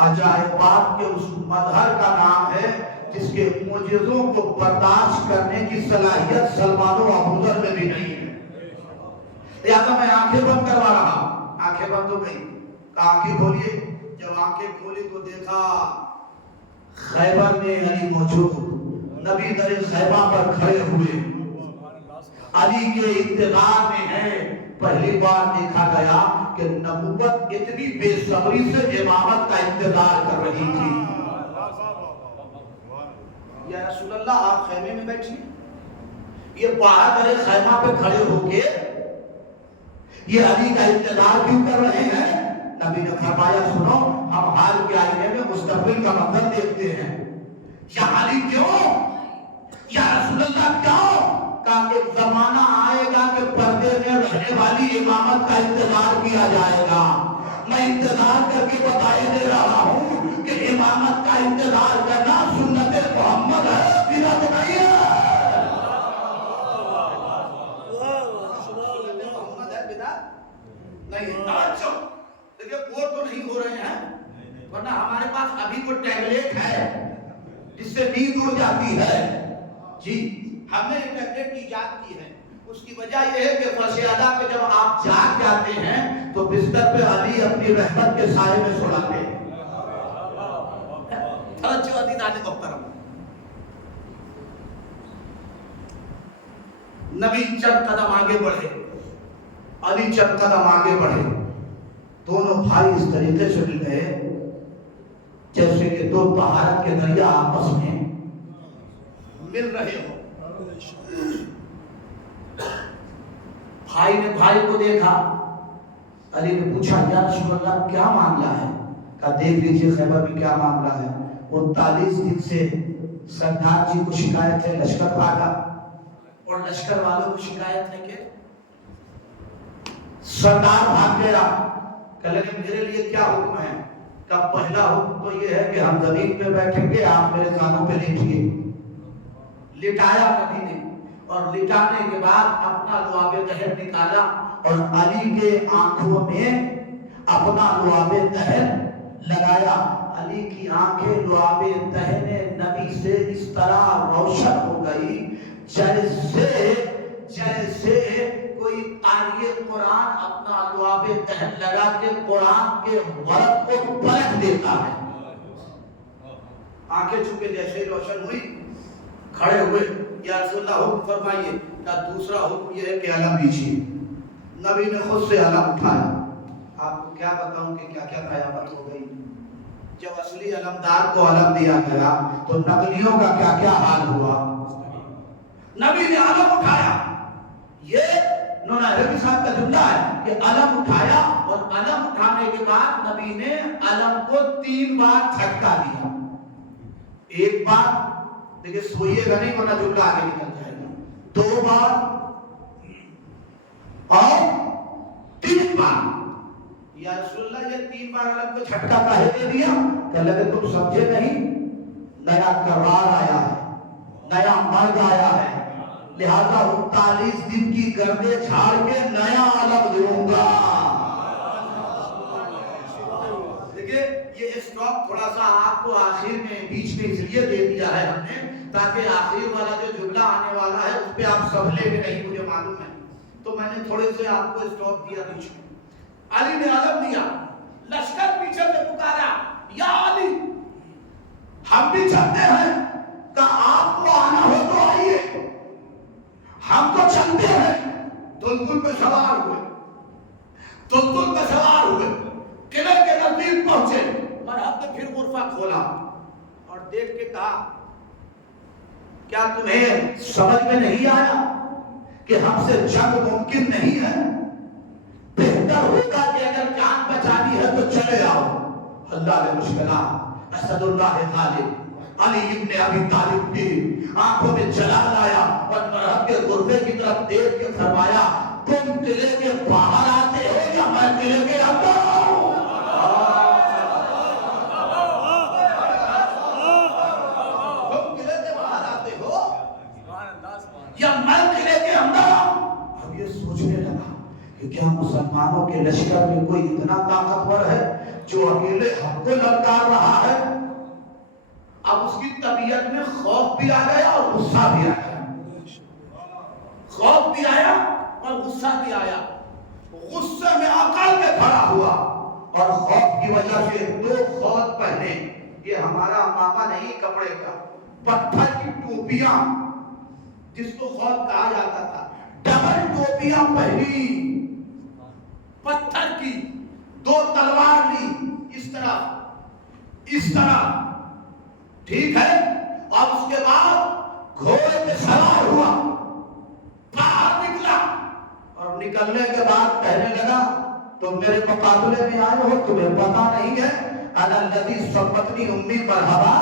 عجائبات کے اس مظہر کا نام ہے جس کے معجزوں کو برداشت کرنے کی صلاحیت سلمان و ابو ذر میں بھی نہیں ہے. لہذا میں آنکھیں بند کروا رہا. آنکھیں بند ہو گئی. آنکھیں کھولیے. جب آنکھیں کھولی تو دیکھا خیبر میں علی موجود. نبی در خیمہ پر کھڑے ہوئے علی کے انتظار میں ہیں. پہلی بار دیکھا گیا کہ نبوت اتنی بے صبری سے امامت کا انتظار کر رہی تھی. یا رسول اللہ آپ خیمے میں بیٹھیے, یہ باہر در خیمہ پہ کھڑے ہو کے یہ علی کا انتظار کیوں کر رہے ہیں؟ نبی نے فرمایا سنو, ہم حال کے آئینے میں مستقبل کا منظر دیکھتے ہیں. یا علی کیوں؟ یا رسول اللہ کیوں؟ کہا کہ زمانہ آئے گا کہ پردے میں رہنے والی امامت کا انتظار کیا جائے گا. میں انتظار کر کے بتائے دے رہا ہوں کہ امامت کا انتظار کرنا سنت محمد ہے, بدعت نہیں ہے. محمد ہے, بدعت نہیں ہے. اچھا دیکھیں وہ تو نہیں ہو رہے ہیں, ورنہ ہمارے پاس ابھی کوئی ٹیبلیٹ ہے جس سے نیند اڑ جاتی ہے. جی ہم نے ایک ٹیبلیٹ ایجاد کی ہے. اس کی وجہ یہ ہے کہ فرشیادہ پہ جب آپ جاگ جاتے ہیں تو بستر پہ علی اپنی رحمت کے سائے میں سلاتے ہیں. اچھا عزیزان محترم, نبی چند قدم آگے بڑھے, علی چند قدم آگے بڑھے. دونوں بھائی اس طریقے سے مل گئے جیسے کہ دو طہارت کے دریا آپس میں مل رہے ہوں. بھائی نے بھائی کو دیکھا. علی نے پوچھا یا رسول اللہ کیا معاملہ ہے؟ کہا دیکھ لیجئے خیبر میں کیا معاملہ ہے. 39 دن سے سردار جی کو شکایت ہے لشکر بھاگا, اور لشکر والوں کو شکایت ہے کہ سردار بھاگ گیا. کہ لیکن میرے لیے کیا حکم ہے؟ کہ پہلا حکم تو یہ ہے کہ ہم زمین پہ بیٹھیں گے, آپ میرے کانوں پہ لیٹیے. لٹایا نبی نے, اور لٹانے کے بعد اپنا لعاب طہر نکالا اور علی کے آنکھوں میں اپنا لعاب طہر لگایا. علی کی آنکھیں لعاب طہر نبی سے اس طرح روشن ہو گئی جیسے کوئی قاری قرآن اپنا لعاب طہر لگا کے قرآن کے ورق کو پلٹ دیتا ہے. آنکھیں چھپے جیسے روشن ہوئی, کھڑے ہوئے. یا رسول اللہ حکم فرمائیے. کا دوسرا حکم یہ ہے کہ علم لیجیے. نبی نے خود سے علم اٹھایا. آپ کو کیا بتاؤں کہ کیا کیا قیامت ہو گئی. جب اصلی علمدار کو علم دیا گیا تو نقلیوں کا کیا کیا حال ہوا. نبی نے علم اٹھایا. یہ نونا عربی صاحب کا جملہ ہے کہ علم اٹھایا, اور علم اٹھانے کے بعد نبی نے علم کو 3 بار جھٹکا دیا. ایک بار دیکھیں سوئیے گا نہیں ورنہ جملہ آگے نکل جائے گا. 2 بار اور 3 بار. یا رسول اللہ یہ 3 بار علم کو جھٹکا کہے دے دیا؟ کہ لگے تم سمجھے نہیں. نیا کرار آیا ہے، نیا مرد آیا ہے، لہذا 39 دن کی گردے جھاڑ کے نیا علم دوں گا۔ دیکھیں یہ اسٹاک تھوڑا سا آپ کو آخر میں بیچ میں اس لیے دے دیا ہے ہم نے تاکہ آخر والا جو جملہ آنے والا ہے اس پہ آپ سب لے کے نہیں، مجھے معلوم ہے، تو میں نے تھوڑے سے آپ کو اسٹاک دیا بیچ میں۔ علی نے علم دیا، لشکر پیچھے سے پکارا، یا علی ہم بھی چلتے ہیں، کہا آپ کو آنا ہو تو آئیے، ہم تو چلتے ہیں۔ دلدل پہ سوار ہوئے، دلدل پہ سوار ہوئے، قلعے کے نزدیک پہنچے، مرحب نے پھر غرفہ کھولا اور دیکھ کے کہا کیا تمہیں سمجھ میں نہیں آیا کہ ہم سے جنگ ممکن نہیں ہے؟ بہتر ہوگا کہ اگر جان بچانی ہے تو چلے آؤ۔ اللہ نے مشکلات، اسد اللہ غالب، علی ابن ابی طالب کی آنکھوں میں جلال آیا اور مرحب کے غرفے کی طرف دیکھ کے فرمایا تم قلعے کے باہر آتے ہو یا میں قلعے کے اندر آؤں؟ تم قلعے کے باہر آتے ہو یا میں قلعے کے اندر آؤں؟ اب یہ سوچنے لگا کہ کیا مسلمانوں کے لشکر میں کوئی اتنا طاقتور ہے جو اکیلے ہم کو للکار رہا ہے؟ اب اس کی طبیعت میں خوف بھی آ گیا اور غصہ بھی آ گیا، خوف بھی آیا اور غصہ بھی آیا۔ غصے میں اکڑ کے کھڑا ہوا اور خوف کی وجہ سے 2 خوت پہنے، یہ ہمارا ماما نہیں کپڑے کا، پتھر کی ٹوپیاں جس کو خوف کہا جاتا تھا، ڈبل ٹوپیاں پہنی پتھر کی، 2 تلوار لی، اس طرح ٹھیک ہے، اور اس کے بعد گھوڑے پہ سوار ہوا، باہر نکلا اور نکلنے کے بعد کہنے لگا تم میرے مقابلے میں آئے ہو، تمہیں پتا نہیں ہے انا الذی سمتنی امی مرحبا،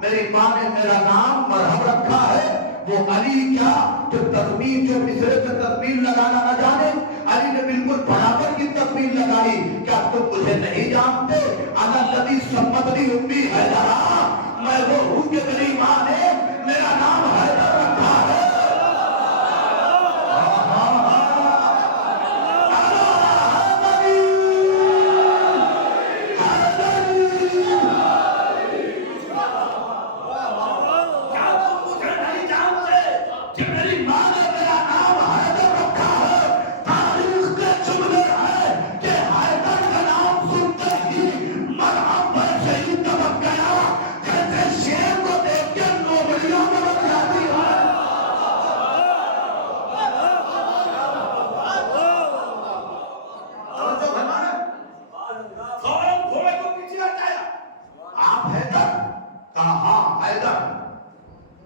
میری ماں نے میرا نام مرحب رکھا ہے، وہ علی کیا جو تکمیل، جو مصرے سے تکمیل لگانا نہ جانے، علی نے بالکل برابر کی تکمیل لگائی۔ کیا تم مجھے نہیں جانتے؟ انا الذی سمتنی امی حیدرا، میں وہ ہوں کہ میری ماں نے میرا نام حیدر رکھا ہے۔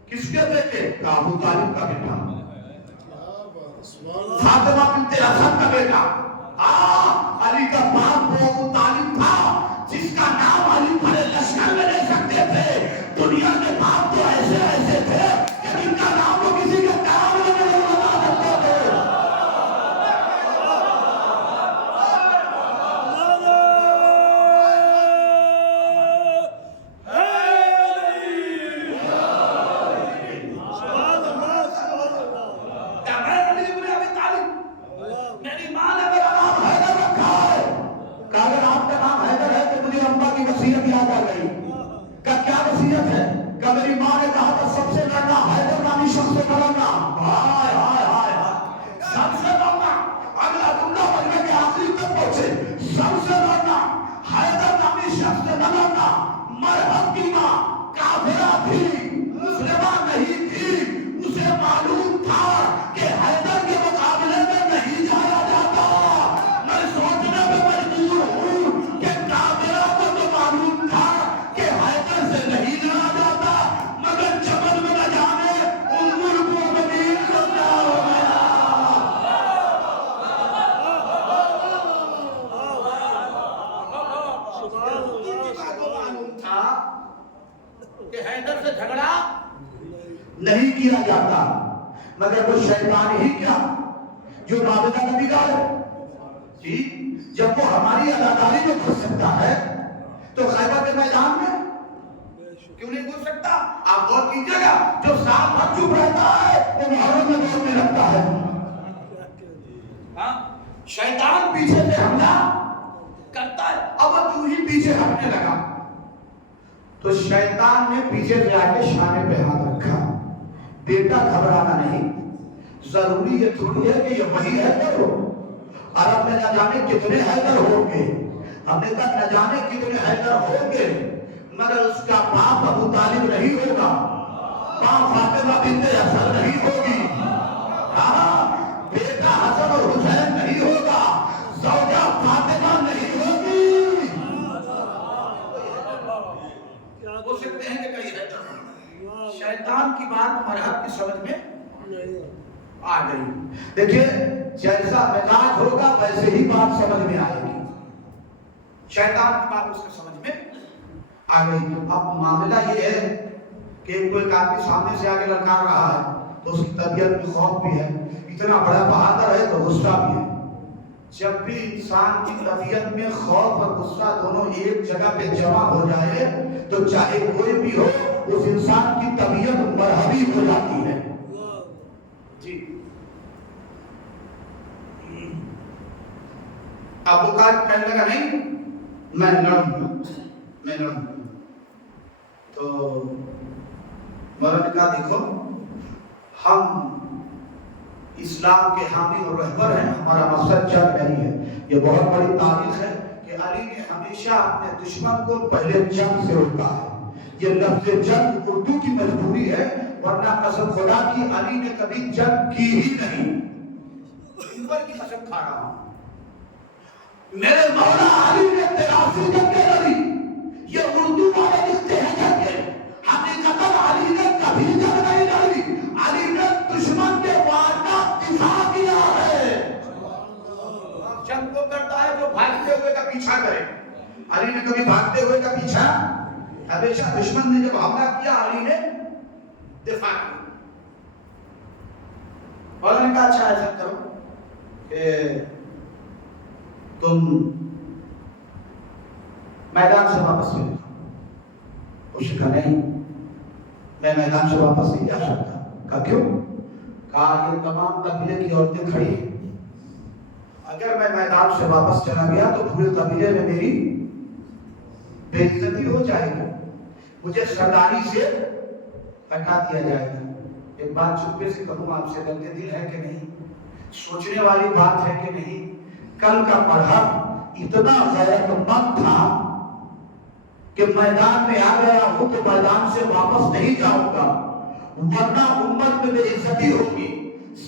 کس کے بیٹے؟ ابو طالب کا بیٹا، فاطمہ بنت اسد کا بیٹا۔ علی کا باپ وہ ابو طالب تھا جس کا نام علی بھرے لشکر میں لے سکتے تھے۔ دنیا کے باپ تو ایسے ایسے تھے کہ جن کا نام وہ کسی کے کام میں نہیں بتا سکتے تھے۔ وصیت یاد آ گئی کہ کیا وصیت ہے کہ میری ماں نے کہا تھا سب سے لڑنا حیدر نامی شخص سے لڑنا، ہائے ہائے ہائے سب سے لڑنا، اگر عبداللہ بننے کے آخری تک پہنچے، سب سے لڑنا، حیدر نامی شخص سے نہ لڑنا۔ مرحب کی ماں کافرہ تھی، مسلمہ نہیں تھی، اسے معلوم تھا کہ حیدر کے مقابلے میں نہیں جایا جاتا۔ میں سوچنے میں مجبور ہوں کہ کافرہ کو تو معلوم تھا کہ حیدر سے نہیں لڑا جاتا، مگر جبل میں نہ جانے ام المؤمنین کو کیا ہو گیا۔ معلوم تھا کہ حیدر سے جھگڑا نہیں کیا جاتا، مگر وہ شیطان ہی کیا جو رابطہ کا بگاڑ جی، جب وہ ہماری اداکاری میں پھنس سکتا ہے تو خیبر کے میدان میں کیوں نہیں بول سکتا؟ آپ غور کیجیے گا، جو سال بھر چپ رہتا ہے وہ محرم میں بولنے لگتا ہے. شیطان پیچھے سے حملہ کرتا ہے، اب تو ہی پیچھے ہٹنے لگا تو شیطان نے پیچھے سے آ کے شانے پہ ہاتھ رکھا. بیٹا گھبرانا نہیں، ضروری یہ تھوڑی ہے کہ یہ وہی حیدر ہو. عرب میں نہ جانے کتنے حیدر ہوں گے، ہم نے کہا نہ جانے کتنے حیدر ہوں گے، مگر اس کا باپ ابو طالب نہیں ہوگا، باپ فاطمہ بنت اسد نہیں ہوگی، بیٹا حسن اور حسین نہیں ہوگا، زوجہ فاطمہ نہیں ہوگی. ہو سکتے ہیں کہ کئی حیدر. شیطان کی بات مرحب کی سمجھ میں آ گئی. دیکھیے جیسا مزاج ہوگا ویسے ہی بات سمجھ میں آئے گی. شیطان کی بات اس کے سمجھ میں آ گئی. اب معاملہ یہ ہے کہ کوئی آدمی سامنے سے آگے للکار رہا ہے تو اس کی طبیعت میں خوف بھی ہے، اتنا بڑا بہادر ہے تو غصہ بھی ہے. جب بھی انسان کی طبیعت میں خوف اور غصہ دونوں ایک جگہ پہ جمع ہو جائے تو چاہے کوئی بھی ہو اس انسان کی طبیعت مرحبی ہو جاتی ہے. جی اب وہ کہنے لگا نہیں میں لڑوں گا. تو مولانا نے کہا دیکھو ہم اسلام کے حامی اور رہبر ہیں، ہمارا مقصد جنگ نہیں ہے. یہ بہت بڑی تاریخ ہے کہ علی نے ہمیشہ اپنے دشمن کو پہلے جنگ سے روکا ہے. یہ لفظ جنگ اردو کی مجبوری ہے، ورنہ قسم خدا کی علی نے کبھی جنگ کی ہی نہیں. اوپر کی قسم کھا رہا ہوں، میرے مولا علی نے 83 جنگیں لڑی. یہ اردو والے لکھتے ہیں جنگیں، حقیقتاً علی نے کبھی جنگ نہیں لڑی. علی نے دشمن کے وار کا دفاع کیا ہے. جنگ وہ کرتا ہے جو بھاگتے ہوئے کا پیچھا کرے. علی نے کبھی بھاگتے ہوئے کا پیچھا، ہمیشہ دشمن نے جب حملہ کیا علی نے دفاع کیا. مولا نے کہا اچھا ایسا کرو کہ تم میدان سے واپس چلے جاؤ. اس نے کہا نہیں میں میدان سے واپس نہیں جا سکتا. کہا کیوں؟ کہا یہ تمام قبیلے کی عورتیں کھڑی ہیں، اگر میں میدان سے واپس چلا گیا تو پورے قبیلے میں میری بے عزتی ہو جائے گی، مجھے سرداری سے ہٹا دیا جائے گا. ایک بات چپے سے کہوں آپ سے، درد دل ہے کہ نہیں، سوچنے والی بات ہے کہ نہیں. کل کا مرحب اتنا غیرت مند تھا کہ میدان میں آ گیا ہوں تو میدان سے واپس نہیں جاؤں گا، ورنہ امت میں بے عزتی ہوگی،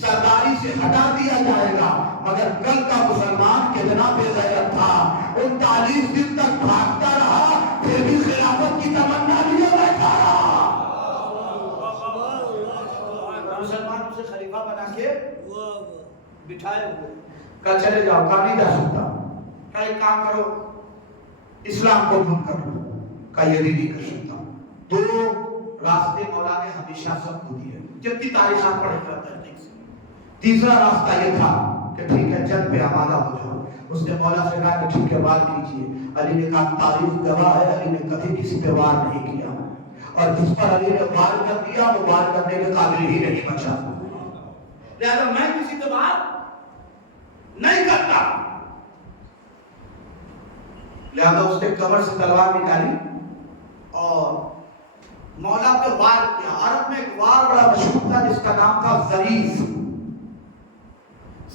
سرداری سے ہٹا دیا جائے گا. مگر کل کا مسلمان کتنا بے غیرت تھا، 39 دن تک بھاگتا رہا پھر بھی خلافت کی تمنا لیے بیٹھا رہا. مسلمان اسے خلیفہ بنا کے بٹھائے ہوئے. کہا چلے جاؤ. کہا نہیں جا سکتا. کہا ایک کام کرو اسلام کو قبول کر لو. کہا یہ نہیں کر سکتا. دو راستے مولا نے ہمیشہ سب کو دیے، جتنی تاریخ آپ پڑھے کرتا ہے. تیسرا راستہ یہ تھا کہ ٹھیک ہے جنگ پہ آمادہ ہو جاؤ. اس نے مولا سے کہا کہ ٹھیک ہے وار کیجیے. علی نے کہا تاریخ گواہ ہے علی نے کبھی کسی پہ وار نہیں کیا، اور جس پر علی نے وار کر دیا وہ وار کرنے کے قابل ہی نہیں بچا. لہذا میں کسی پہ وار نہیں کرتا. لہذا اس نے کمر سے تلوار نکالی اور مولا پہ وار کیا. عرب میں ایک وار بڑا مشہور تھا جس کا نام تھا ظریف.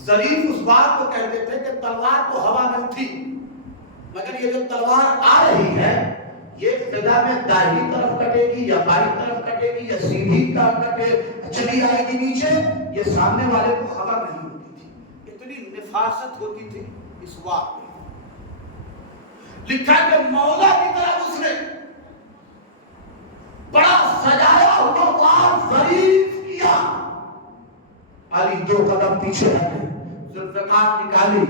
ظریف اس وار کو کہتے تھے کہ تلوار تو ہوا میں اٹھی مگر یہ جو تلوار آ رہی ہے یہ فضا میں دائیں طرف کٹے گی یا بائیں طرف کٹے گی یا سیدھی طرف کٹے چلی آئے گی نیچے، یہ سامنے والے کو خبر نہیں ہوتی تھی. اتنی نفاست ہوتی تھی اس وار میں. لکھا کہ مولا کی طرف اس نے بڑا سجایا ہوا وار ظریف کیا. علی 2 قدم پیچھے ہٹے، ذوالفقار نکالی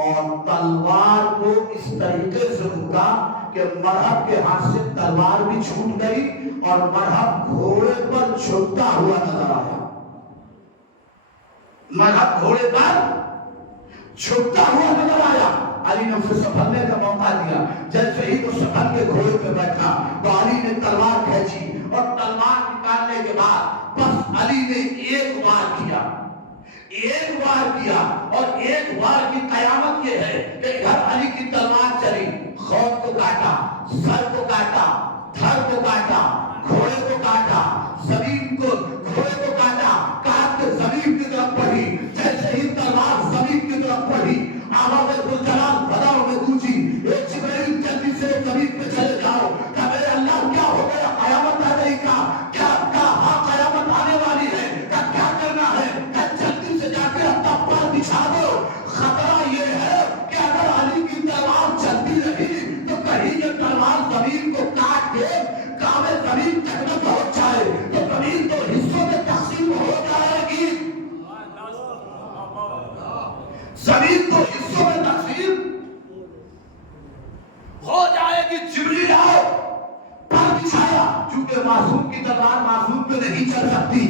اور تلوار کو اس طریقے سے روکا کہ مرحب کے ہاتھ سے تلوار بھی چھوٹ گئی اور مرحب گھوڑے پر جھکتا ہوا نظر آیا. مرحب گھوڑے پر چھپتا ہوا نظر آیا، علی نے اسے سنبھلنے کا موقع دیا۔ جیسے ہی وہ سنبھل کے گھوڑے پہ بیٹھا تو علی نے تلوار کھینچی اور تلوار نکالنے کے بعد بس علی نے ایک وار کیا، ایک وار کیا، اور ایک وار کی قیامت یہ ہے کہ ادھر علی کی تلوار چلی، خود کو کاٹا، سر کو کاٹا، دھڑ کو کاٹا، گھوڑے کو کاٹا، زمین کو، گھوڑے کو کاٹا، کاٹ کے زمین کی طرف بڑھی۔ جیسے ہی تلوار زمین کی طرف بڑھی، آواز ذوالجلال فضاؤں میں گونجی، اے جبرائیل جلدی سے زمین پہ چلے جاؤ۔ کہ میرے اللہ کیا ہو گیا، قیامت آ گئی کا؟ کیا ہاں قیامت آنے والی ہے، کیا کرنا ہے؟ کہ جلدی سے جا کے اپنا پر بچھا دو۔ خطرہ یہ ہے کہ اگر علی کی تلوار چلتی رہی تو کہیں یہ تلوار زمین کو کاٹ کے کعبے زمین تک نہ پہنچ جائے تو زمین تو حصوں میں تقسیم ہو جائے گی، زمین تو حصوں میں تقسیم ہو جائے گی۔ جبریل آؤ، پر بچھایا، چونکہ معصوم کی تلوار معصوم پہ نہیں چل سکتی،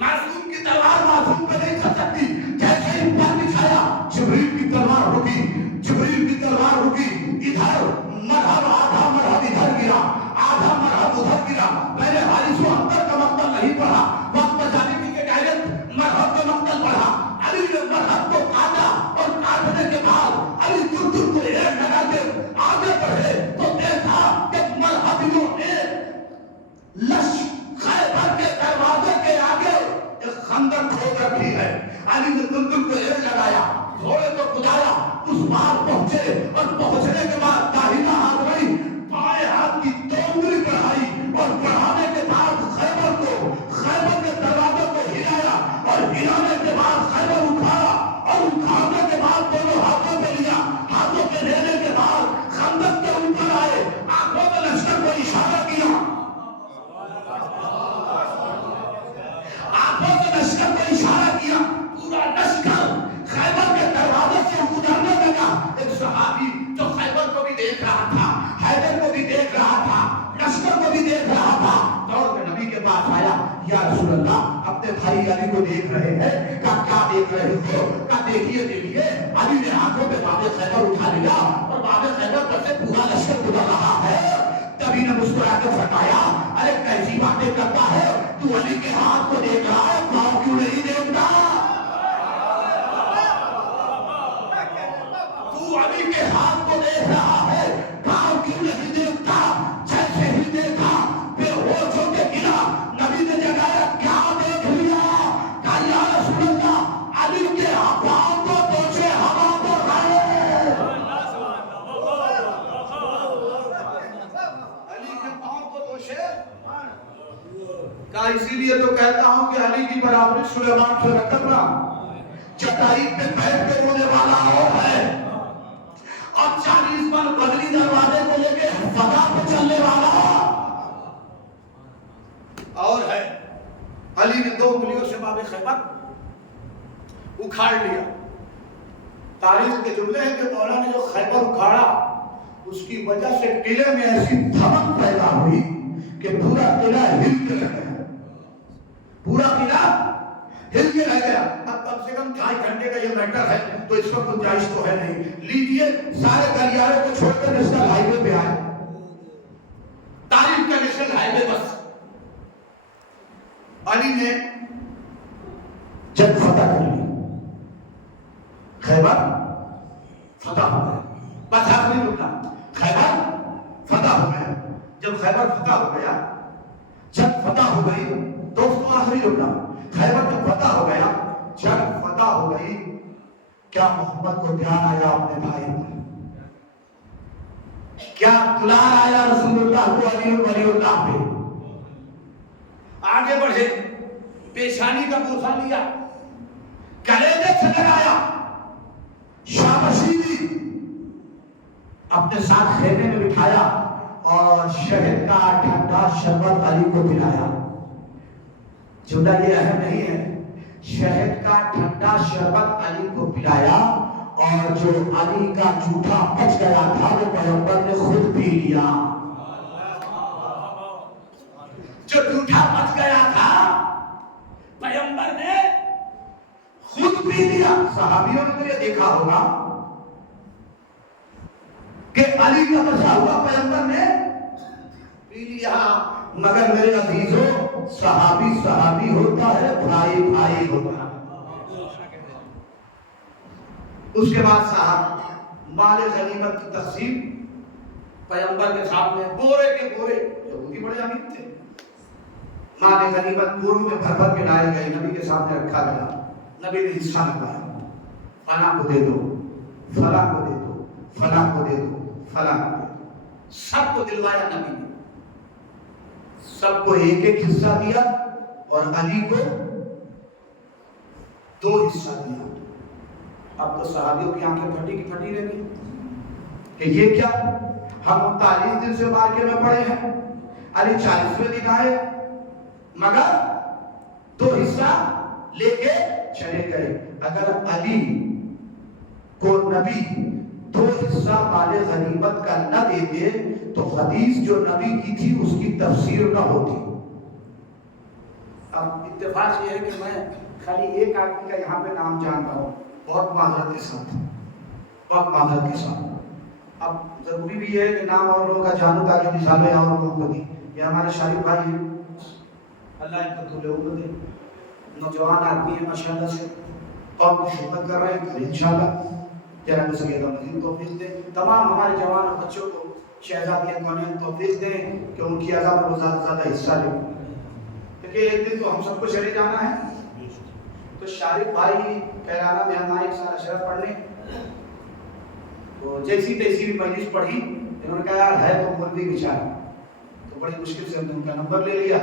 معصوم کی تلوار معصوم پہ نہیں چل سکتی۔ جیسے ہی پر بچھایا، جبریل کی تلوار رکی، جبریل کی تلوار رکی، ادھر مرحب، آدھا مرحب ادھر گرا، آدھا مرحب ادھر گرا۔ میں نے حارث و عنبر کا مقتل نہیں پڑھا، وقت بچانے کے ڈائریکٹ مرحب کا مقتل پڑھا۔ علی نے مرحب کو کاٹا اور کاٹنے کے بعد علی دور کو ایک لگا کے آگے بڑھے تو دیکھا کہ مرحبیوں نے خیبر کے دروازے کے آگے ایک خندق کھود رکھی ہے۔ علی نے دور کو ایک لگایا، گھوڑے کو کدایا، اس پار پہنچے اور پہنچنے کے بعد داہنا ہاتھ بڑھی، بائیں ہاتھ کی دو انگلی بڑھائی اور بڑھانے کے بعد خیبر کے دروازے کو ہلایا اور ہلانے کے بعد خیبر اٹھایا اور اٹھانے کے بعد دونوں ہاتھوں پہ لیا، ہاتھوں پہ لینے کے بعد خندق کے اوپر آئے، آنکھوں میں لشکر کو اشارہ کیا، آنکھوں سے لشکر کو اشارہ کیا، پورا لشکر خیبر کے دروازے سے گزرنے لگا۔ ایک صحابی جو خیبر کو بھی دیکھ رہا تھا، حیدر کو بھی دیکھ رہا تھا، لشکر کو بھی دیکھ رہا تھا، دوڑ کے نبی کے پاس آیا، یا رسول اللہ اپنے بھائی علی کو دیکھ رہے ہیں، کیا دیکھ رہے ہو؟ دیکھیے علی نے ہاتھوں پہ باب خیبر اٹھا لیا اور باب خیبر پر سے پورا لشکر گزر رہا ہے۔ تبھی نے مسکرا کے فرمایا، ارے کیسی باتیں کرتا ہے تو، علی کے ہاتھ کو دیکھ رہا ہے، پاؤں کیوں نہیں دیکھتا؟ تو علی کے ہاتھ کو دیکھ رہا ہے، پاؤں کیوں نہیں دیکھتا؟ جیسے ہی دیکھا بے ہوش ہو کے گرا، نبی نے جگایا، کیا دیکھ لیا؟ کہا یا رسول اللہ علی کے پاؤں کو توچے ہوا کو گئے۔ علی کے پاؤں کو توچے، کہا اسی لیے تو کہتا ہوں کہ علی کی برابری سلیمان سے نہ کرنا۔ چٹائی پہ بیٹھ کے رونے والا اور ہے، اور 40 بار بغلی دروازے کو لے کے فضا پہ چلنے والا اور ہے۔ علی نے 2 انگلیوں سے باب خیبر اکھاڑ لیا۔ تاریخ کے جملے ہیں کہ مولا نے جو خیبر اکھاڑا اس کی وجہ سے قلعے میں ایسی دھمک پیدا ہوئی کہ پورا قلعہ ہل کے رہ گیا، پورا قلعہ ہل کے رہ گیا۔ اب کم سے کم 2.5 گھنٹے کا یہ میٹر ہے تو اس وقت گنجائش تو ہے نہیں، لیجئے سارے گلیارے کو چھوڑ کر نیشنل ہائی وے پہ آئے، تاریخ کا نیشنل ہائی وے بس۔ علی نے جب فتح کر لی، خیبر فتح ہو گیا، بس آخری رکنا، خیبر فتح ہو گیا۔ جب خیبر فتح ہو گیا، جب فتح ہو گئی دوستوں، آخری رکنا، خیبر جب فتح ہو گیا، جب فتح ہو گئی، کیا محمد کو دھیان آیا اپنے بھائی پر؟ کیا دلال آیا رسول اللہ کو علی و ولی اللہ پہ؟ آگے بڑھے، پیشانی کا بوسہ لیا، کلیجے سے لگایا، شاباشی دی، اپنے ساتھ خیمے میں بٹھایا اور شہد کا ٹھنڈا شربت علی کو پلایا۔ جملہ یہ اہم نہیں ہے، شہد کا ٹھنڈا شربت علی کو پلایا، اور جو علی کا جھوٹا بچ گیا تھا وہ پیغمبر نے خود پی لیا۔ جو جھوٹا بچ گیا تھا پیغمبر نے خود پی لیا۔ صحابیوں نے تو یہ دیکھا ہوگا کہ علی کا بچا ہوا پیغمبر نے پی لیا، مگر میرے عزیزوں صحابی صحابی ہوتا ہے، بھائی بھائی ہوتا ہے۔ اس کے بعد صاحب مال غنیمت کی تقسیم پیغمبر کے سامنے بورے کے بورے، یہودی بڑے امیر تھے، مال غنیمت بوروں میں بھر بھر کے لائے گئے، نبی کے سامنے رکھا گیا، نبی نے حصہ لگایا، فلاں کو دے دو، فلاں کو دے دو، فلاں کو دے دو، فلاں کو دے دو، سب کو دلوایا نبی نے، سب کو ایک ایک حصہ دیا اور علی کو 2 حصہ دیا۔ اب تو صحابیوں کی آنکھیں پھٹی کی پھٹی رہ گئی کہ یہ کیا، ہم 40 دن سے مارکے میں پڑے ہیں، علی 40ویں دن آئے مگر 2 حصہ لے کے چلے گئے۔ اگر علی کو نبی 2 حصہ مال غنیمت کا نہ دیتے تو حدیث جو نبی کی تھی اس کی تفسیر نہ ہوتی۔ اب اتفاق یہ ہے کہ میں خالی ایک آدمی کا یہاں پہ نام جانتا ہوں، بہت معذرت کے ساتھ، بہت معذرت کے ساتھ۔ اب ضروری بھی ہے کہ نام اور لوگوں کا جانوں تاکہ مثالیں اور لوگوں کو دی۔ یہ ہمارے شریف بھائی ہیں، اللہ ان کو طول عمر دے، نوجوان آدمی ہیں ماشاءاللہ سے، قوم کی خدمت کر رہے ہیں، انشاءاللہ جناب سید مزید توفیق دیں۔ تمام ہمارے جوان اور بچوں کو شہزادیاں کونین توفیق دیں کہ ان کی عزا میں وہ زیادہ سے زیادہ حصہ لیں، کیونکہ ایک دن تو ہم سب کو چلے جانا ہے۔ تو شارف بھائی کہلانا مہمان ایک سال اشرف پڑھنے، تو جیسی تیسی بھی مجلس پڑھی، انہوں نے کہا یار ہے تو مولوی بیچارہ، تو بڑی مشکل سے ہم نے ان کا نمبر لے لیا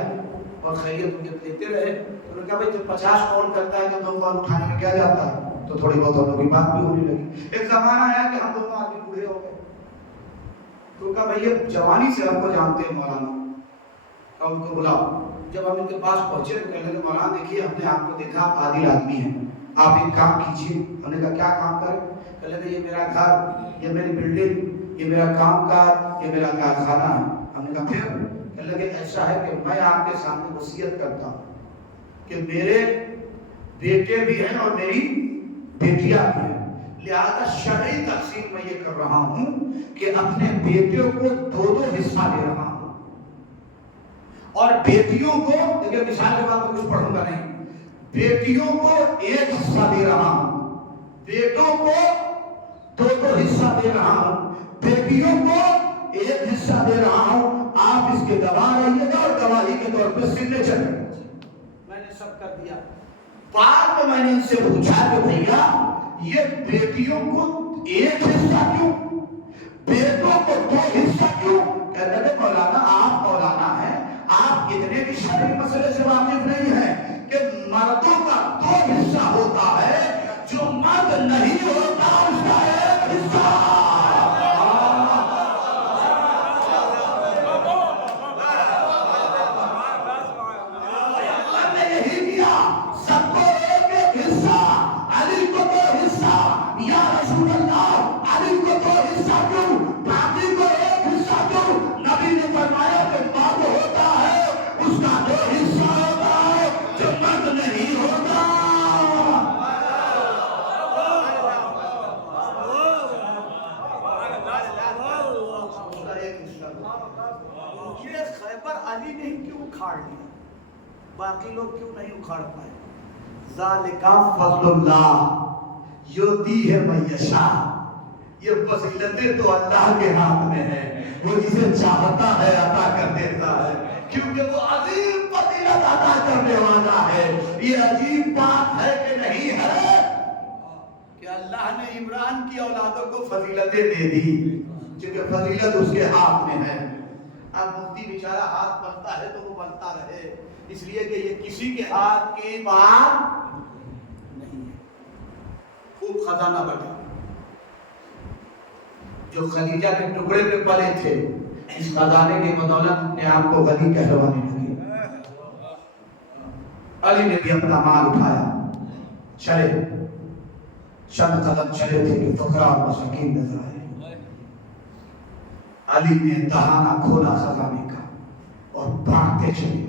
اور خیریت ان کے لیتے رہے۔ انہوں نے کہا بھائی جب 50 کال کرتا ہے تو 2 کال اٹھانے میں کیا جاتا ہے، تو تھوڑی بہت ہم لوگ کی بات بھی ہونے لگی۔ ایک زمانہ آیا کہ ہم دونوں آدمی بوڑھے ہو گئے، تو کہا بھئی یہ جوانی سے ہم کو جانتے ہیں مولانا، کہا ان کو بلاؤ۔ جب ہم ان کے پاس پہنچے تو کہنے لگے مولانا دیکھیے ہم نے آپ کو دیکھا آپ عادل آدمی ہیں، آپ ایک کام کیجیے۔ ہم نے کہا کیا کام کریں؟ کہنے لگے یہ میرا گھر، یہ میری بلڈنگ، یہ میرا کام کار، یہ میرا کارخانہ ہے۔ ہم نے کہا پھر؟ کہنے لگے ایسا ہے کہ میں آپ کے سامنے وصیت کرتا ہوں کہ میرے بیٹے بھی ہیں اور میری بیٹیاں بھی ہیں، لہذا شرعی تقسیم میں یہ کر رہا ہوں کہ اپنے بیٹوں کو 2 حصہ دے رہا ہوں اور بیٹیوں کو، دیکھیں مثال کے بعد میں کچھ پڑھوں گا نہیں، بیٹیوں کو 1 حصہ دے رہا ہوں، بیٹوں کو 2 حصہ دے رہا ہوں، بیٹیوں کو 1 حصہ دے رہا ہوں۔ آپ اس کے گواہ رہیے گا اور گواہی کے طور پہ سگنیچر میں نے سب کر دیا۔ بعد میں نے ان سے پوچھا کہ بھیا یہ بیٹیوں کو 1 حصہ کیوں، بیٹوں کو 2 حصہ کیوں؟ کہتے ہیں مولانا آپ مولانا ہیں، آپ اتنے بھی شرعی مسئلے سے واقف نہیں ہیں کہ مردوں کا 2 حصہ ہوتا ہے، جو مرد نہیں ہوتا اس کا 1 حصہ۔ علی نے کیوں اکھاڑ لیا، باقی لوگ کیوں نہیں اکھاڑ پائے؟ ذالک فضل اللہ یؤتیہ من یشاء، یہ فضیلتیں تو اللہ کے ہاتھ میں ہے، وہ جسے چاہتا ہے عطا کر دیتا ہے، کیونکہ وہ عظیم فضیلت عطا کرنے والا ہے۔ یہ عجیب بات ہے کہ نہیں ہے کہ اللہ نے عمران کی اولادوں کو فضیلتیں دے دی، کیونکہ فضیلت اس کے ہاتھ میں ہے۔ اب مفتی بیچارہ ہاتھ بنتا ہے تو وہ بنتا رہے، اس لیے کہ یہ کسی کے ہاتھ کی بات نہیں ہے۔ خوب خزانہ بٹا، جو خدیجہ کے ٹکڑے پہ پلے تھے، اس خزانے کی بدولت اپنے آپ کو غنی کہلوانے لگے۔ علی نے بھی اپنا مال اٹھایا، چلے چند قدم چلے تھے کہ فقراء اور مساکین نظر آئے۔ علی نے دہانہ کھولا خزانے کا اور بانٹتے چلے گئے۔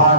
8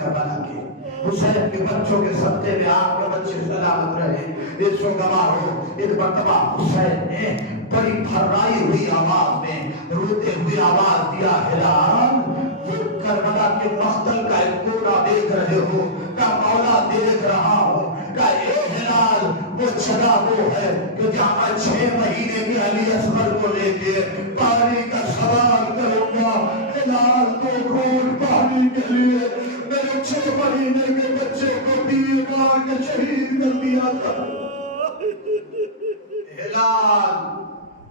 کربلا کے حسین کے بچوں کے صدقے میں آپ کے بچے سلامت رہے. ایک سو گواہ ہو ایک مرتبہ حسین نے بڑی بھرائی ہوئی آواز میں روتے ہوئے آواز دیا ہلال وہ کربلا کے مقتل کا ایک کونا دیکھ رہے ہو کا مولا دیکھ رہا ہوں کا اے ہلال وہ جگہ وہ ہے کہ جہاں 6 مہینے میں علی اصغر کو لے کے پانی کا سوال کروں گا. ہلال 2 گھونٹ پانی کے لیے میرے 6 مہینے کے بچے کو تیر مار کے شہید کر دیا تھا. ہلال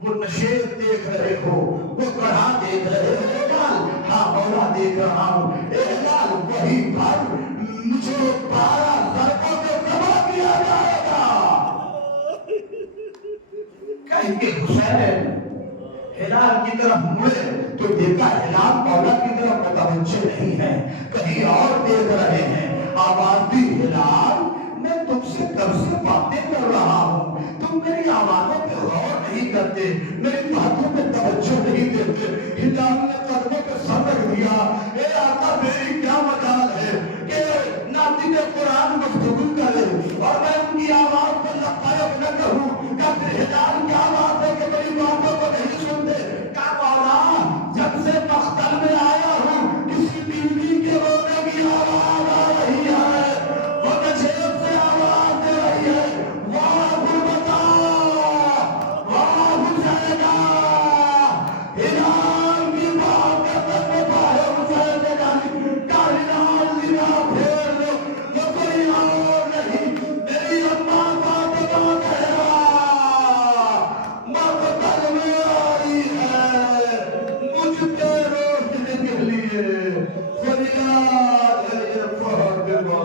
وہ نشیب دیکھ رہے ہو وہ کڑھا دیکھ رہے ہو ہلال ہاں مولا دیکھ رہا ہوں. ہلال وہی پر مجھے 12 ضربوں کے دبا دیا جائے گا. کہیں کہ حسین ہلال کی طرف مڑے تو دیکھا ہلال مولا کی طرف متوجہ نہیں ہے کہیں اور دیکھ رہے ہیں. آواز دی ہلال میں تم سے کب سے باتیں کر رہا ہوں تم میری آوازوں پہ غور نہیں کرتے میری باتوں پہ توجہ نہیں دیتے. ہلال نے قدموں پہ سر رکھ دیا. اے آقا میری کیا مجال ہے کہ ناطق قرآن گفتگو کرے اور میں ان کی آواز پر لبیک نہ کہوں یا پھر ہلال کیا بات ہے کہ میری باتوں کو نہیں سنتے. کیا مولا جب سے مقتل میں آیا ہوں کسی بیوی کے رونے کی آواز آ رہی ہے وہ نشیب سے آواز دے رہی ہے واہ غربتا واہ حسینہ. ہلال کی بات کرنے میں باہر حسین نے جانی کا ہلال دیا پھیر لو وہ کوئی اور نہیں میری اماں فاطمہ زہرا مقتل میں آئی ہے مجھ پہ روکنے کے لیے فریاد ہے یہ فاطمہ.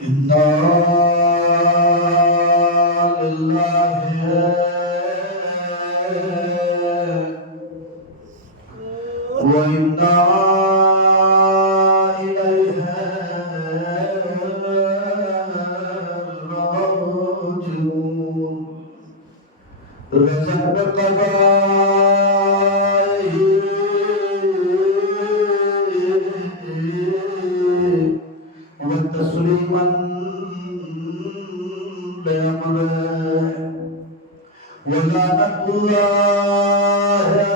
اِنَّا لِلَّهِ وَإِنَّا إِلَيْهِ راجعون. رضا بقضائه وتسليما بأمره ولعنة الله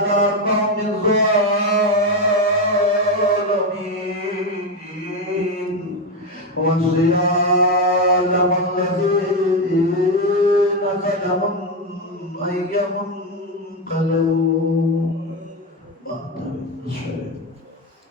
على قوم الظالمين وسيعلم الذين ظلموا